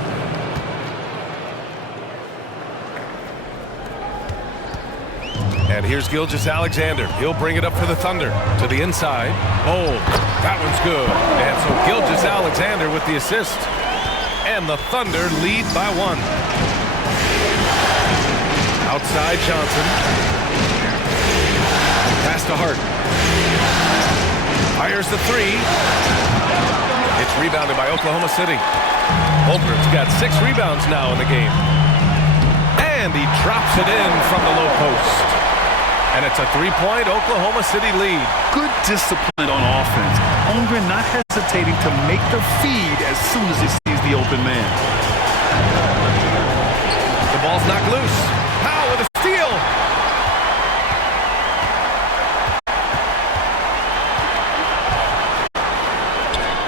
And here's Gilgeous-Alexander. He'll bring it up for the Thunder to the inside. Oh, that one's good. And so Gilgeous-Alexander with the assist. And the Thunder lead by 1. Outside Johnson. Pass to Hart. Fires the 3. It's rebounded by Oklahoma City. Holmgren's got 6 rebounds now in the game. And he drops it in from the low post. And it's a 3-point Oklahoma City lead. Good discipline on offense. Holmgren not hesitating to make the feed as soon as he sees the open man. The ball's knocked loose. Powell with a steal.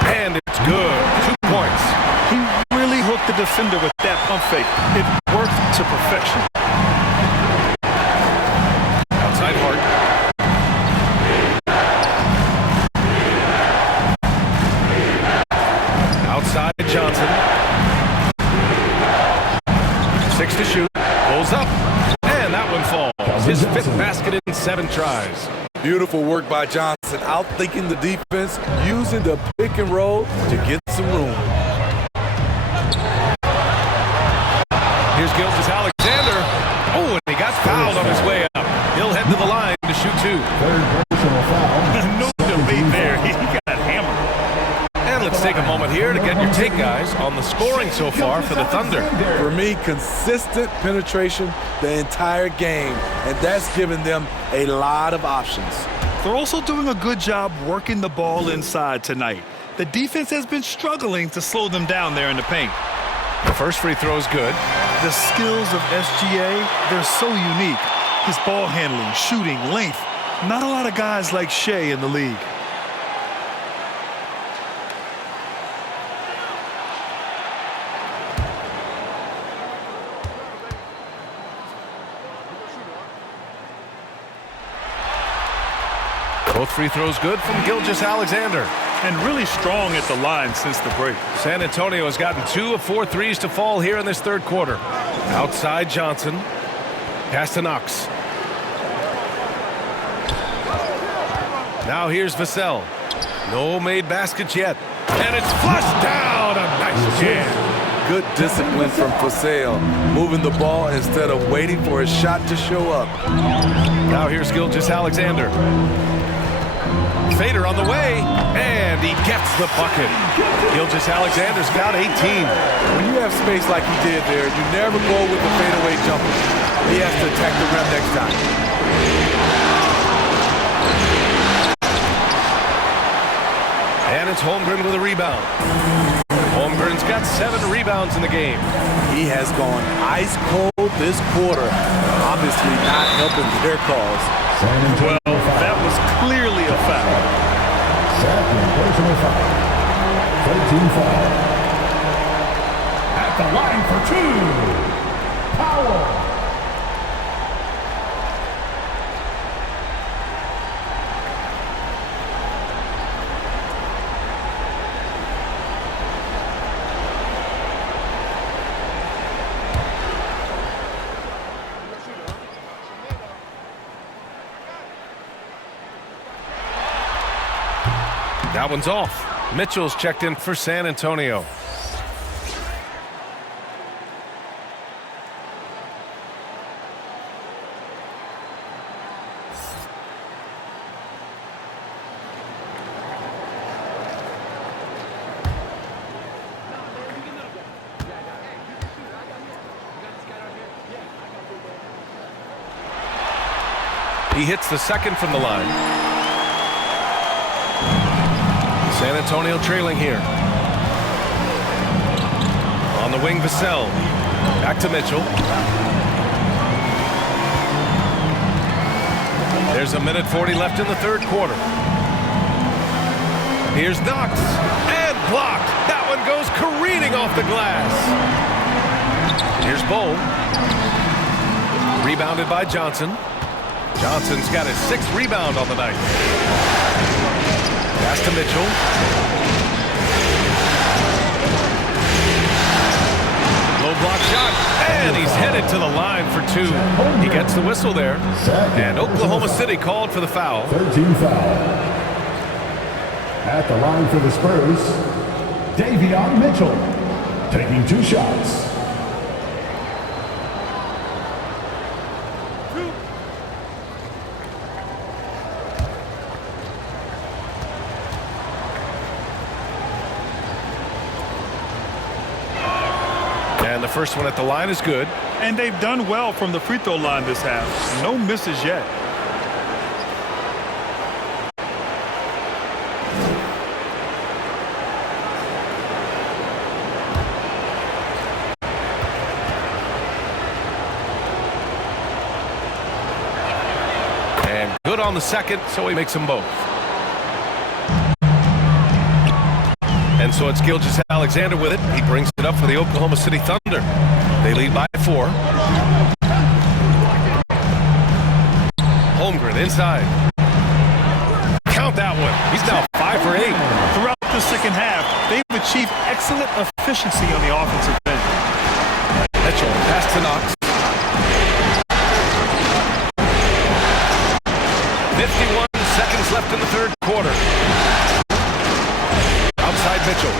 And it's good. 2 points. He really hooked the defender with that pump fake. It worked to perfection. Outside Hart. Outside Johnson. 6 to shoot. Pulls up. And that one falls. His 5th basket in 7 tries. Beautiful work by Johnson, outthinking the defense, using the pick and roll to get some room. Here's Gilgeous-Alexander. Oh, and he got fouled on his way up. He'll head to the line to shoot 2. No debate there. He got hammered. And let's take a moment here to get your take, guys, on the scoring so far for the Thunder. For me, consistent penetration the entire game, and that's given them a lot of options. They're also doing a good job working the ball inside tonight. The defense has been struggling to slow them down there in the paint. The first free throw is good. The skills of SGA, they're so unique. His ball handling, shooting, length. Not a lot of guys like Shai in the league. Both free throws good from Gilgeous-Alexander. And really strong at the line since the break. San Antonio has gotten 2 of 4 threes to fall here in this 3rd quarter. Outside Johnson. Pass to Knox. Now here's Vassell. No made baskets yet. And it's flushed down. A nice jam. Good discipline from Vassell, moving the ball instead of waiting for his shot to show up. Now here's Gilgeous-Alexander. Fader on the way, and he gets the bucket. Gilgeous-Alexander's got 18. When you have space like he did there, you never go with the fadeaway jumper. He has to attack the rim next time. And it's Holmgren with a rebound. Holmgren's got 7 rebounds in the game. He has gone ice cold this quarter. Obviously not helping their cause. Well, that was clearly a foul. Second personal foul. 13 foul. At the line for 2. Powell. That one's off. Mitchell's checked in for San Antonio. He hits the second from the line. San Antonio trailing here. On the wing, Vassell. Back to Mitchell. There's a minute 40 left in the 3rd quarter. Here's Knox. And blocked. That one goes careening off the glass. Here's Bowl. Rebounded by Johnson. Johnson's got his 6th rebound on the night. Pass to Mitchell. Low block shot, and he's headed to the line for 2. He gets the whistle there, and Oklahoma City called for the foul. 13 foul. At the line for the Spurs, Davion Mitchell, taking 2 shots. And the first one at the line is good. And they've done well from the free throw line this half. No misses yet. And good on the second, so he makes them both. And so it's Gilgeous-Alexander with it. He brings it up for the Oklahoma City Thunder. They lead by 4. Holmgren inside. Count that one. He's now 5 for 8. Throughout the second half, they've achieved excellent efficiency on the offensive end. Mitchell, pass to Knox. 51 seconds left in the third quarter. Outside Mitchell.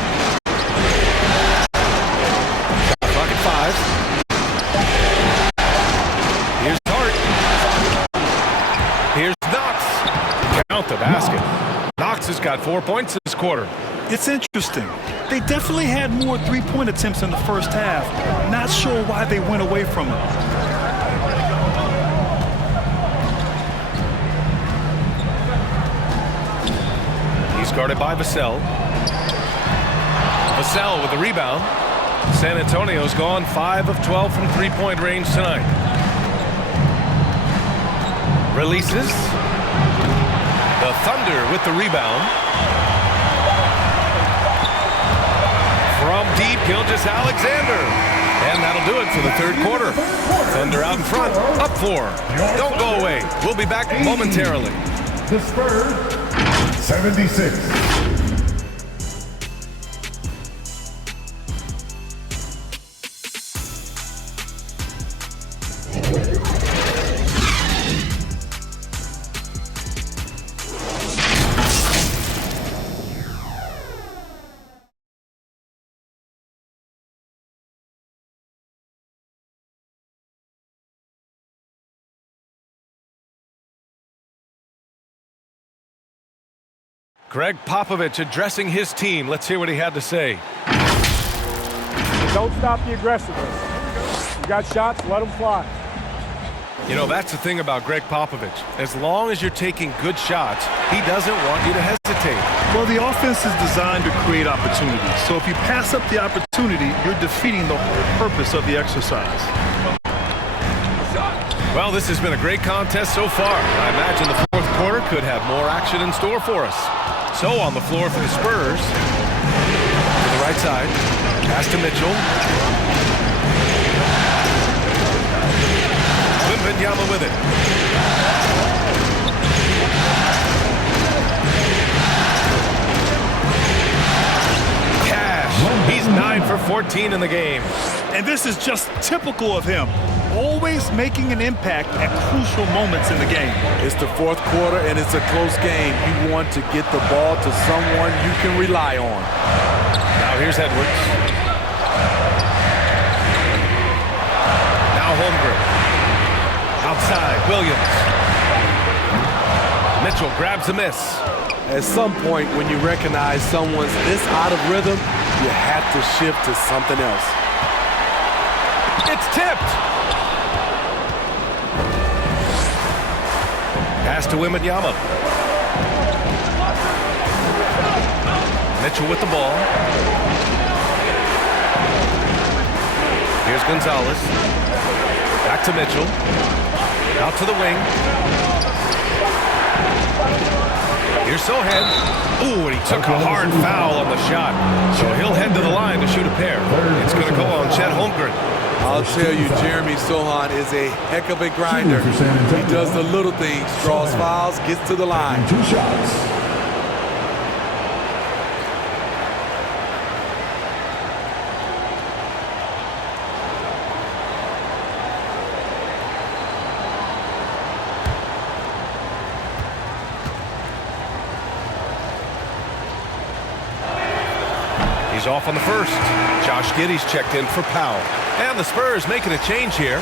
Shot clock at 5. Here's Hart. Here's Knox. Count the basket. Knox has got 4 points this quarter. It's interesting. They definitely had more three-point attempts in the first half. Not sure why they went away from it. He's guarded by Vassell. Vassell with the rebound. San Antonio's gone 5 of 12 from three-point range tonight. Releases. The Thunder with the rebound. From deep, Gilgeous-Alexander. And that'll do it for the third quarter. Thunder out in front, up 4. Don't go away. We'll be back momentarily. The Spurs, 76. Greg Popovich addressing his team. Let's hear what he had to say. Don't stop the aggressiveness. You got shots, let them fly. You know, that's the thing about Greg Popovich. As long as you're taking good shots, he doesn't want you to hesitate. Well, the offense is designed to create opportunities. So if you pass up the opportunity, you're defeating the whole purpose of the exercise. Well, this has been a great contest so far. I imagine the fourth quarter could have more action in store for us. So on the floor for the Spurs. To the right side. Pass to Mitchell. Wembanyama with it. Cash. He's 9 for 14 in the game. And this is just typical of him. Always making an impact at crucial moments in the game. It's the fourth quarter, and it's a close game. You want to get the ball to someone you can rely on. Now here's Edwards. Now Holmgren. Outside, Williams. Mitchell grabs a miss. At some point, when you recognize someone's this out of rhythm, you have to shift to something else. It's tipped. Pass to Wembanyama. Mitchell with the ball. Here's Gonzalez. Back to Mitchell. Out to the wing. Here's Sohan. Ooh, and he took a hard foul on the shot. So he'll head to the line to shoot a pair. It's going to go on Chet Holmgren. I'll tell you, Jeremy Sohan is a heck of a grinder. He does the little things, draws fouls, gets to the line. 2 shots. He's off on the first. Josh Giddey's checked in for Powell. And the Spurs making a change here.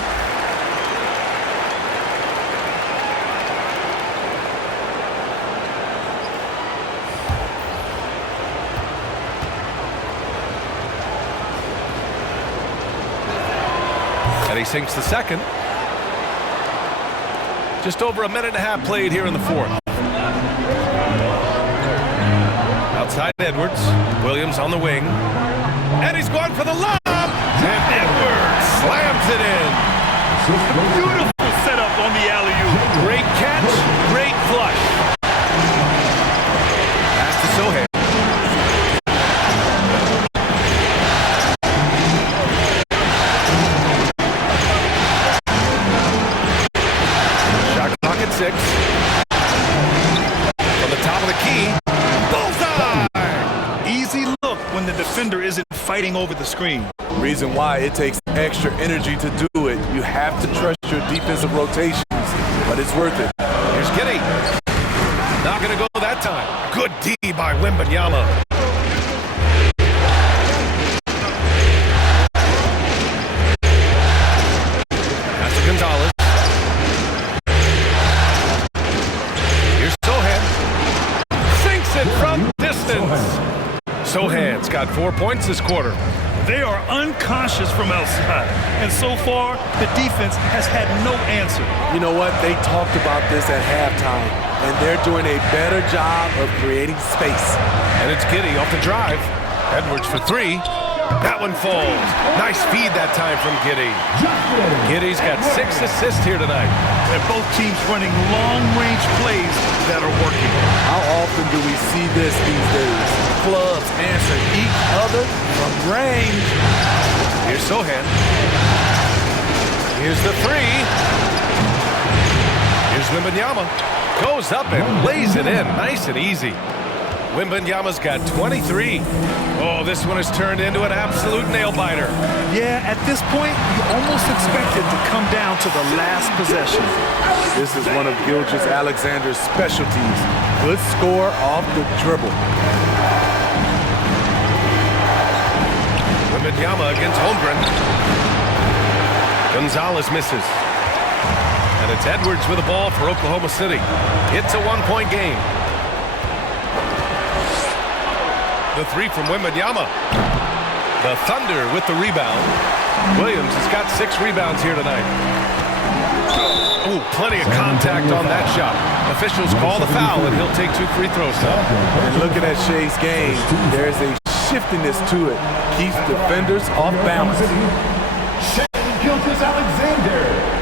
And he sinks the second. Just over a minute and a half played here in the fourth. Outside Edwards. Williams on the wing. And he's going for the lob. And Edwards slams it in. Beautiful setup on the alley-oop. Great catch. Great flush. Pass to Sohan. Shot clock at 6. From the top of the key. Bullseye! Easy look when the defender isn't fighting over the screen. Reason why it takes extra energy to do it. You have to trust your defensive rotations, but it's worth it. Here's Giddey. Not going to go that time. Good D by Wembanyama. Pass to Gonzalez. Here's Sohan. Sinks it from distance. Sohan's got 4 points this quarter. They are unconscious from outside, and so far, the defense has had no answer. You know what? They talked about this at halftime, and they're doing a better job of creating space. And it's Giddey off the drive. Edwards for 3. That one falls. Nice feed that time from Giddey. Giddey's got 6 assists here tonight. And both teams running long-range plays that are working. How often do we see this these days? Clubs answer each other from range. Here's Sohan. Here's the 3. Here's Wembanyama. Goes up and lays it in. Nice and easy. Wembanyama's got 23. Oh, this one has turned into an absolute nail-biter. Yeah, at this point, you almost expect it to come down to the last possession. This is one of Gilgeous-Alexander's specialties. Good score off the dribble. Wembanyama against Holmgren. Gonzalez misses. And it's Edwards with the ball for Oklahoma City. It's a 1-point game. The 3 from Wembanyama. The Thunder with the rebound. Williams has got 6 rebounds here tonight. Oh, plenty of contact on that shot. Officials call the foul, and he'll take 2 free throws now. And looking at Shai's game, there's a shiftiness to it. Keeps defenders off balance. Shai Gilgeous-Alexander.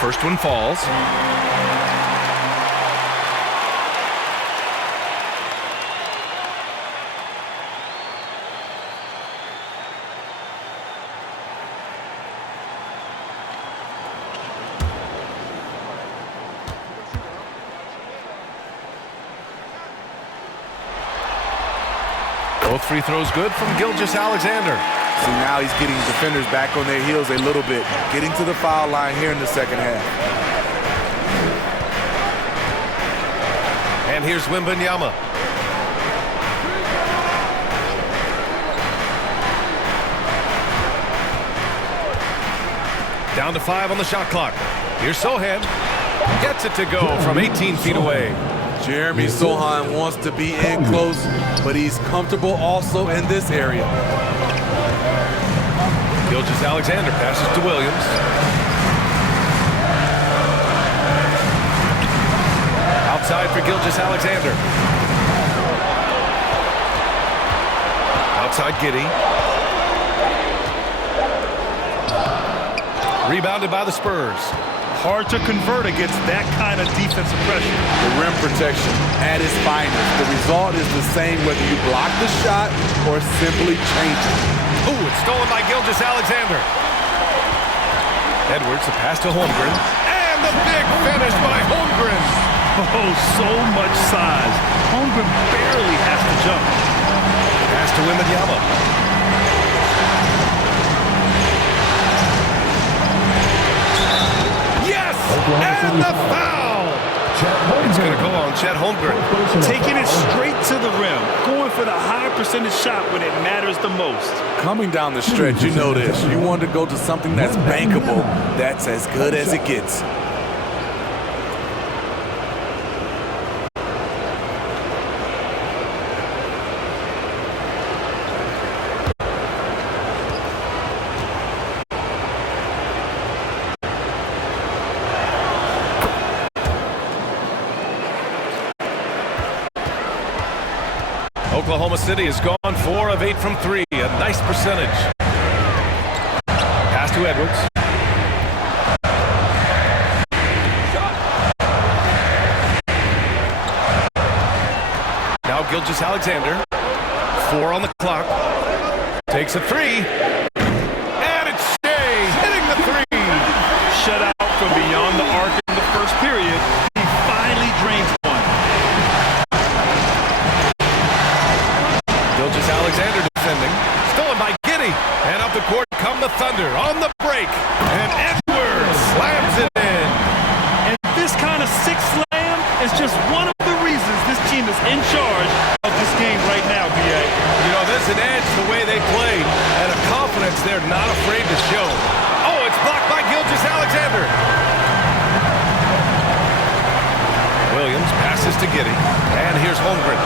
First one falls. Both free throws good from Gilgeous-Alexander. See, now he's getting defenders back on their heels a little bit. Getting to the foul line here in the second half. And here's Wembanyama. Down to 5 on the shot clock. Here's Sohan. Gets it to go from 18 feet away. Jeremy Sohan wants to be in close, but he's comfortable also in this area. Gilgeous-Alexander passes to Williams. Outside for Gilgeous-Alexander. Outside Giddey. Rebounded by the Spurs. Hard to convert against that kind of defensive pressure. The rim protection at its finest. The result is the same whether you block the shot or simply change it. Ooh, it's stolen by Gilgeous-Alexander. Edwards, the pass to Holmgren. And the big finish by Holmgren. Oh, so much size. Holmgren barely has to jump. Pass to Wembanyama. Yes! And the foul! It's going to go on Chet Holmgren. Taking it straight to the rim. Going for the high percentage shot when it matters the most. Coming down the stretch, you know this. You want to go to something that's bankable. That's as good as it gets. Oklahoma City has gone 4 of 8 from 3. A nice percentage. Pass to Edwards. Now Gilgeous-Alexander. 4 on the clock. Takes a 3. And it's Shai hitting the 3. Shut out from beyond the arc in the first period. He finally drains one. Gilgeous-Alexander defending. Stolen by Giddey. And up the court come the Thunder on the break. And Edwards slams it in. And this kind of six slam is just one of the reasons this team is in charge of this game right now, B.A. You know, there's an edge the way they play and a confidence they're not afraid to show. Oh, it's blocked by Gilgeous-Alexander. Williams passes to Giddey. And here's Holmgren.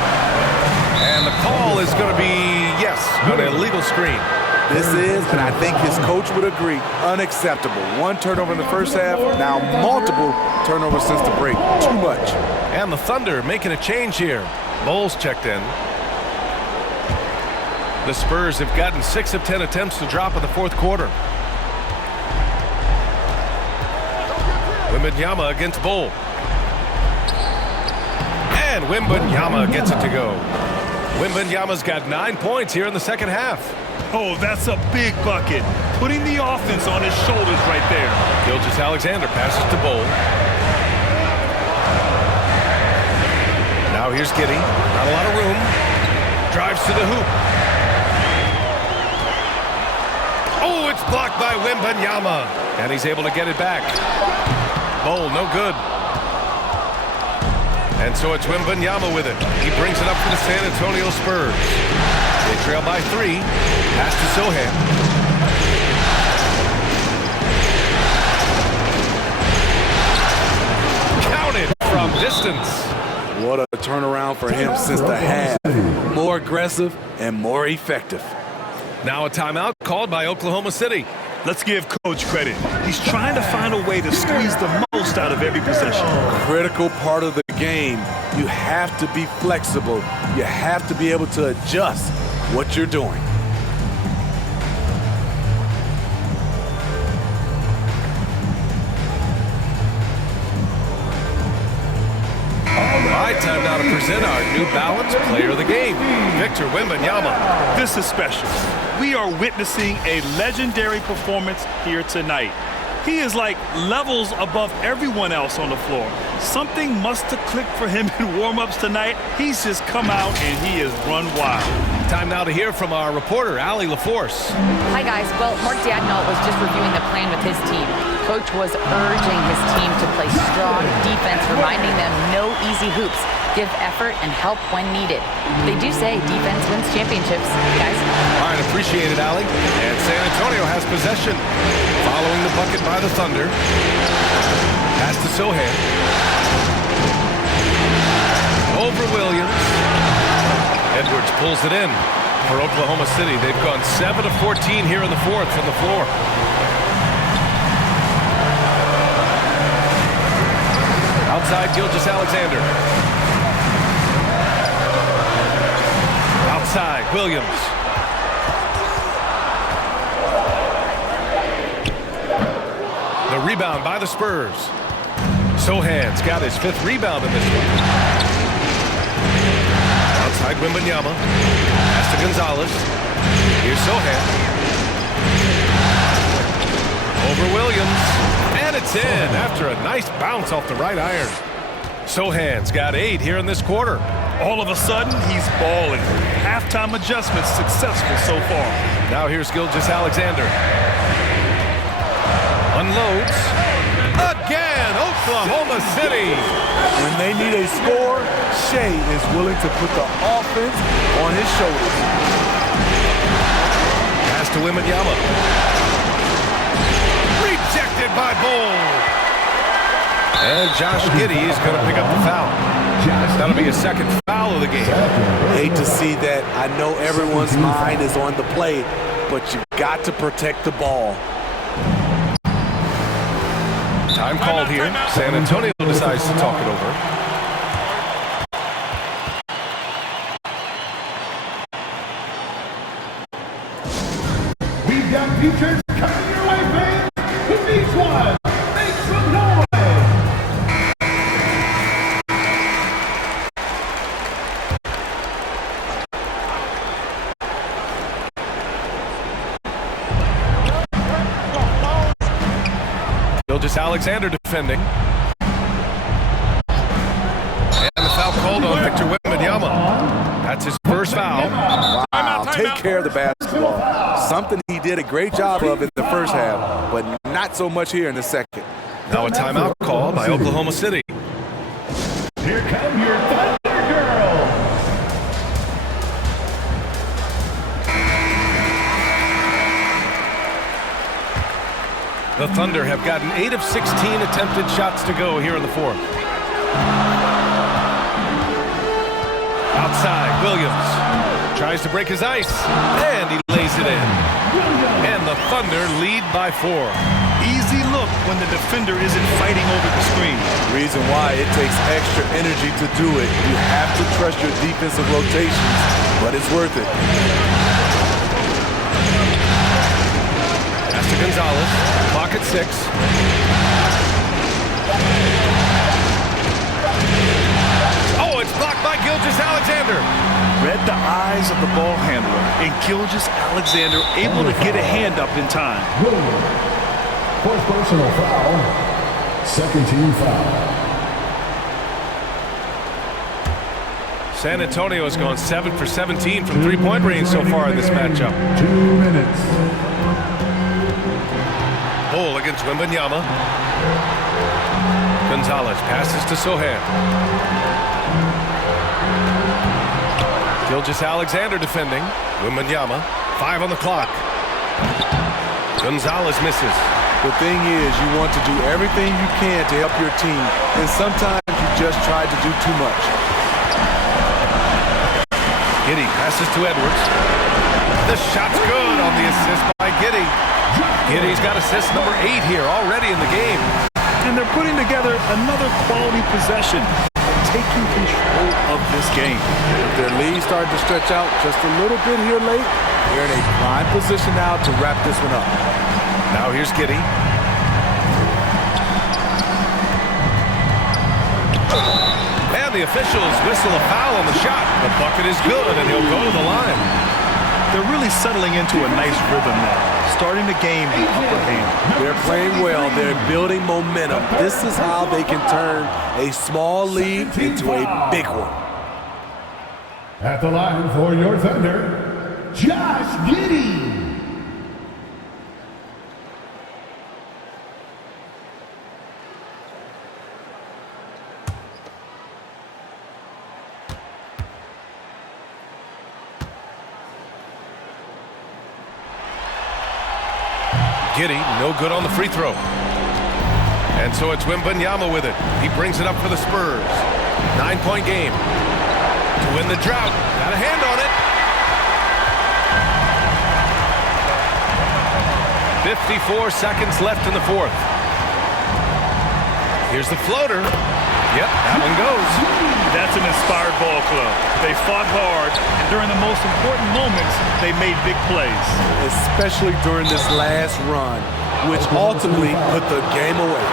And the call is going to be, yes, an illegal screen. This is, and I think his coach would agree, unacceptable. 1 turnover in the first half, now multiple turnovers since the break. Too much. And the Thunder making a change here. Bowles checked in. The Spurs have gotten 6 of 10 attempts to drop in the fourth quarter. Wembanyama against Bol. And Wembanyama gets it to go. Wembanyama's got 9 points here in the second half. Oh, that's a big bucket. Putting the offense on his shoulders right there. Gilgeous-Alexander passes to Bol. Now here's Giddey. Not a lot of room. Drives to the hoop. Oh, it's blocked by Wembanyama. And he's able to get it back. Bol, no good. And so it's Wembanyama with it. He brings it up for the San Antonio Spurs. They trail by 3. Pass to Sohan. Counted from distance. What a turnaround for him since the half. More aggressive and more effective. Now a timeout called by Oklahoma City. Let's give Coach credit. He's trying to find a way to squeeze the most out of every possession. Critical part of the game. You have to be flexible. You have to be able to adjust what you're doing. All right, time now to present our New Balance Player of the Game, Victor Wembanyama. This is special. We are witnessing a legendary performance here tonight. He is like levels above everyone else on the floor. Something must have clicked for him in warm-ups tonight. He's just come out and he has run wild. Time now to hear from our reporter, Allie LaForce. Hi, guys. Well, Mark Dagnall was just reviewing the plan with his team. Coach was urging his team to play strong defense, reminding them no easy hoops. Give effort and help when needed. They do say defense wins championships, guys. All right, appreciate it, Allie. And San Antonio has possession. Following the bucket by the Thunder. Pass to Sohan. Over Williams. Edwards pulls it in for Oklahoma City. They've gone 7 of 14 here in the fourth from the floor. Outside, Gilgeous-Alexander. Outside, Williams. Rebound by the Spurs. Sohan's got his 5th rebound in this one. Outside Wembanyama. Pass to Gonzalez. Here's Sohan. Over Williams. And it's in after a nice bounce off the right iron. Sohan's got 8 here in this quarter. All of a sudden, he's balling. Halftime adjustments successful so far. Now here's Gilgeous-Alexander. Unloads. Again, Oklahoma City. When they need a score, Shai is willing to put the offense on his shoulders. Pass to Wembanyama. Rejected by Bull. And Josh Giddey is going to pick up the foul. That'll be his 2nd foul of the game. Hate to see that. I know everyone's mind is on the play, but you got to protect the ball. Time called here. San Antonio decides to talk it over. We've got futures coming your way, fans. Who needs one? Make some noise. Gilgeous-Alexander defending. And the foul called on Victor Wembanyama. That's his 1st foul. Wow, take care of the basketball. Something he did a great job of in the 1st half, but not so much here in the 2nd. Now a timeout call by Oklahoma City. Here come your Thunder Girls. The Thunder have gotten 8 of 16 attempted shots to go here in the 4th. Outside, Williams tries to break his ice, and he lays it in. And the Thunder lead by 4. Easy look when the defender isn't fighting over the screen. Reason why it takes extra energy to do it. You have to trust your defensive rotations, but it's worth it. Pass to Gonzalez. Clock at 6. Oh, it's blocked by Gilgeous-Alexander. Read the eyes of the ball handler, and Gilgeous-Alexander able to get a hand up in time. Williams. 4th personal foul. 2nd team foul. San Antonio has gone 7 for 17 from 3-point range so far in this matchup. 2 minutes. Bull against Wembanyama. Gonzalez passes to Sohan. Gilgeous-Alexander defending. Wembanyama. 5 on the clock. Gonzalez misses. The thing is, you want to do everything you can to help your team, and sometimes you just try to do too much. Giddey passes to Edwards. The shot's good on the assist by Giddey. Giddey's got assist number 8 here already in the game. And they're putting together another quality possession, taking control of this game. If their lead started to stretch out just a little bit here late, they're in a prime position now to wrap this one up. Now here's Giddey. And the officials whistle a foul on the shot. The bucket is good, and he'll go to the line. They're really settling into a nice rhythm now, starting to gain the upper hand. They're playing well. They're building momentum. This is how they can turn a small lead into a big one. At the line for your Thunder, Josh Giddey. Giddey, no good on the free throw. And so it's Wembanyama with it. He brings it up for the Spurs. 9-point game. To win the drought. Got a hand on it. 54 seconds left in the 4th. Here's the floater. Yep, that one goes. That's an inspired ball club. They fought hard, and during the most important moments, they made big plays. Especially during this last run, which ultimately put the game away.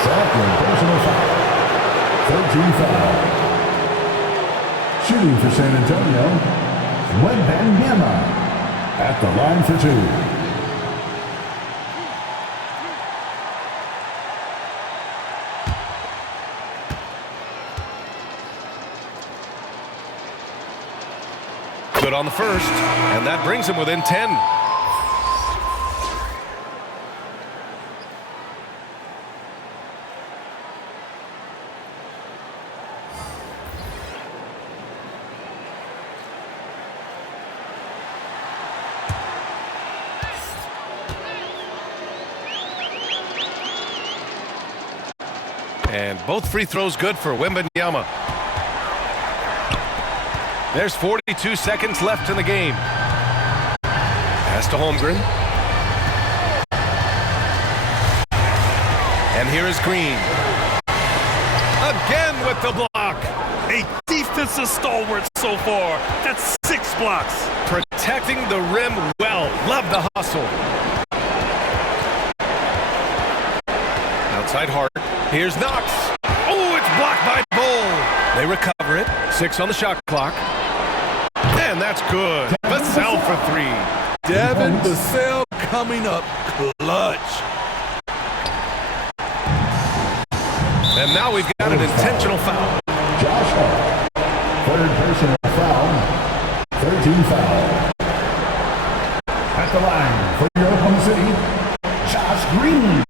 Second personal foul. 13 foul. Shooting for San Antonio, Wembanyama at the line for two. Good on the first, and that brings him within 10. And both free throws good for Wembanyama. There's 42 seconds left in the game. Pass to Holmgren. And here is Green. Again with the block. A defensive stalwart so far. That's 6 blocks. Protecting the rim well. Love the hustle. Outside Hart. Here's Knox. Oh, it's blocked by Bull. They recover it. 6 on the shot clock. And that's good. Vassell for 3. Devin Vassell coming up clutch. And now we've got an intentional foul. Josh Hart. Third personal foul. 13 foul. At the line for your Oklahoma City, Josh Green.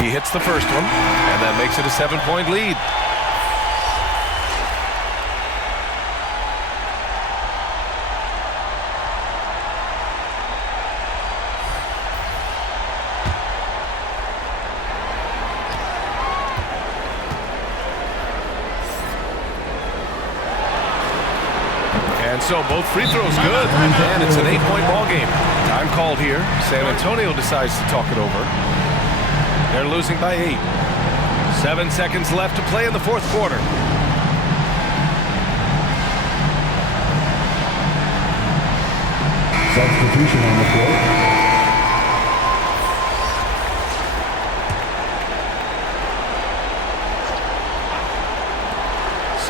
He hits the first one, and that makes it a 7-point lead. And so both free throws good, and it's an 8-point ball game. Time called here. San Antonio decides to talk it over. They're losing by 8. 7 seconds left to play in the fourth quarter. Substitution on the floor.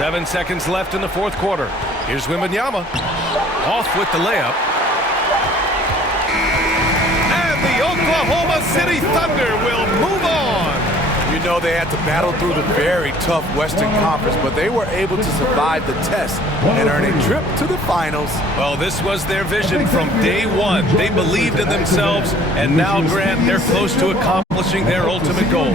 Seven seconds left in the fourth quarter. Here's Wembanyama. Off with the layup. And the Oklahoma City Thunder will move on. You know they had to battle through the very tough Western Conference, but they were able to survive the test and earn a trip to the finals. Well, this was their vision from day one. They believed in themselves, and now, Grant, they're close to accomplishing their ultimate goal.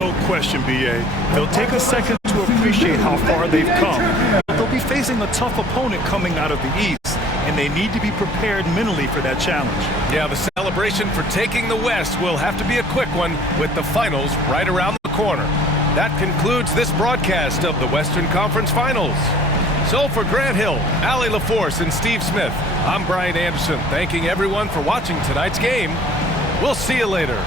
No question, B.A. They'll take a second to appreciate how far they've come. But they'll be facing a tough opponent coming out of the East, and they need to be prepared mentally for that challenge. Yeah, the celebration for taking the West will have to be a quick one with the finals right around the corner. That concludes this broadcast of the Western Conference Finals. So for Grant Hill, Allie LaForce, and Steve Smith, I'm Brian Anderson, thanking everyone for watching tonight's game. We'll see you later.